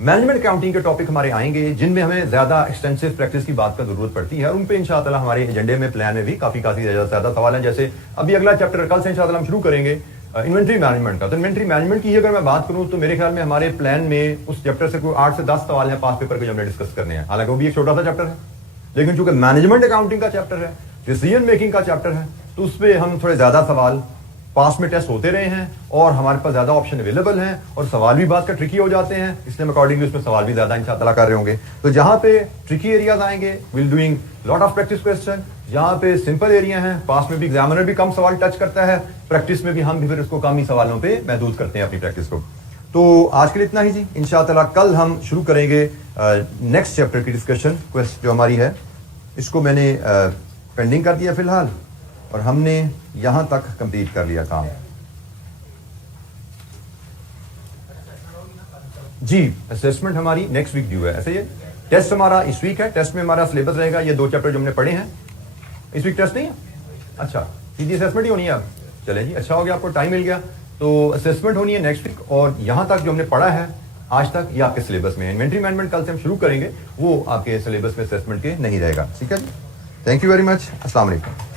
मैनेजमेंट अकाउंटिंग के टॉपिक हमारे आएंगे जिनमें हमें ज्यादा एक्सटेंसिव प्रैक्टिस की बात का जरूरत पड़ती है, और उन पे इंशाअल्लाह हमारे एजेंडे में, प्लान में भी काफी ज्यादा सवाल हैं। जैसे अभी अगला चैप्टर कल से इंशाअल्लाह हम शुरू करेंगे इन्वेंट्री मैनेजमेंट का। तो इन्वेंट्री मैनेजमेंट की अगर मैं बात करूं तो मेरे ख्याल में हमारे प्लान में उस चैप्टर से कोई 8 से 10 सवाल है पास पेपर के जो हमने डिस्कस करने हैं। हालांकि वो भी एक छोटा सा चैप्टर है, लेकिन चूंकि मैनेजमेंट अकाउंटिंग का चैप्टर है, डिसीजन मेकिंग का चैप्टर है, तो उस पर हम थोड़े ज्यादा सवाल पास में टेस्ट होते रहे हैं और हमारे पास ज्यादा ऑप्शन अवेलेबल हैं और सवाल भी बात का ट्रिकी हो जाते हैं, इसलिए हम अकॉर्डिंगली उसमें सवाल भी ज्यादा इंशाअल्लाह कर रहे होंगे। तो जहां पे ट्रिकी एरियाज आएंगे, will doing lot of practice question. जहां पे सिंपल एरिया हैं, पास में भी एग्जामिनर भी कम सवाल टच करता है, प्रैक्टिस में भी हम भी फिर उसको कम ही सवालों पे महदूद करते हैं अपनी प्रैक्टिस को। तो आज के लिए इतना ही जी। इंशाअल्लाह कल हम शुरू करेंगे नेक्स्ट चैप्टर की डिस्कशन। क्वेश्चन जो हमारी है इसको मैंने पेंडिंग कर दिया फिलहाल, और हमने यहां तक कंप्लीट कर लिया काम जी। असेसमेंट हमारी नेक्स्ट वीक ड्यू है, ऐसे ये टेस्ट हमारा इस वीक है। टेस्ट में हमारा सिलेबस रहेगा ये 2 चैप्टर जो हमने पढ़े हैं। इस वीक टेस्ट नहीं है, अच्छा सीधी असेसमेंट ही होनी है अब। चले जी, अच्छा हो गया, आपको टाइम मिल गया। तो असेसमेंट होनी है नेक्स्ट वीक, और यहां तक जो हमने पढ़ा है आज तक ये आपके सिलेबस में है। इन्वेंट्री मैनेजमेंट कल से हम शुरू करेंगे, वो आपके सिलेबस में असेसमेंट के नहीं रहेगा। ठीक है जी, थैंक यू वेरी मच, अस्सलाम वालेकुम।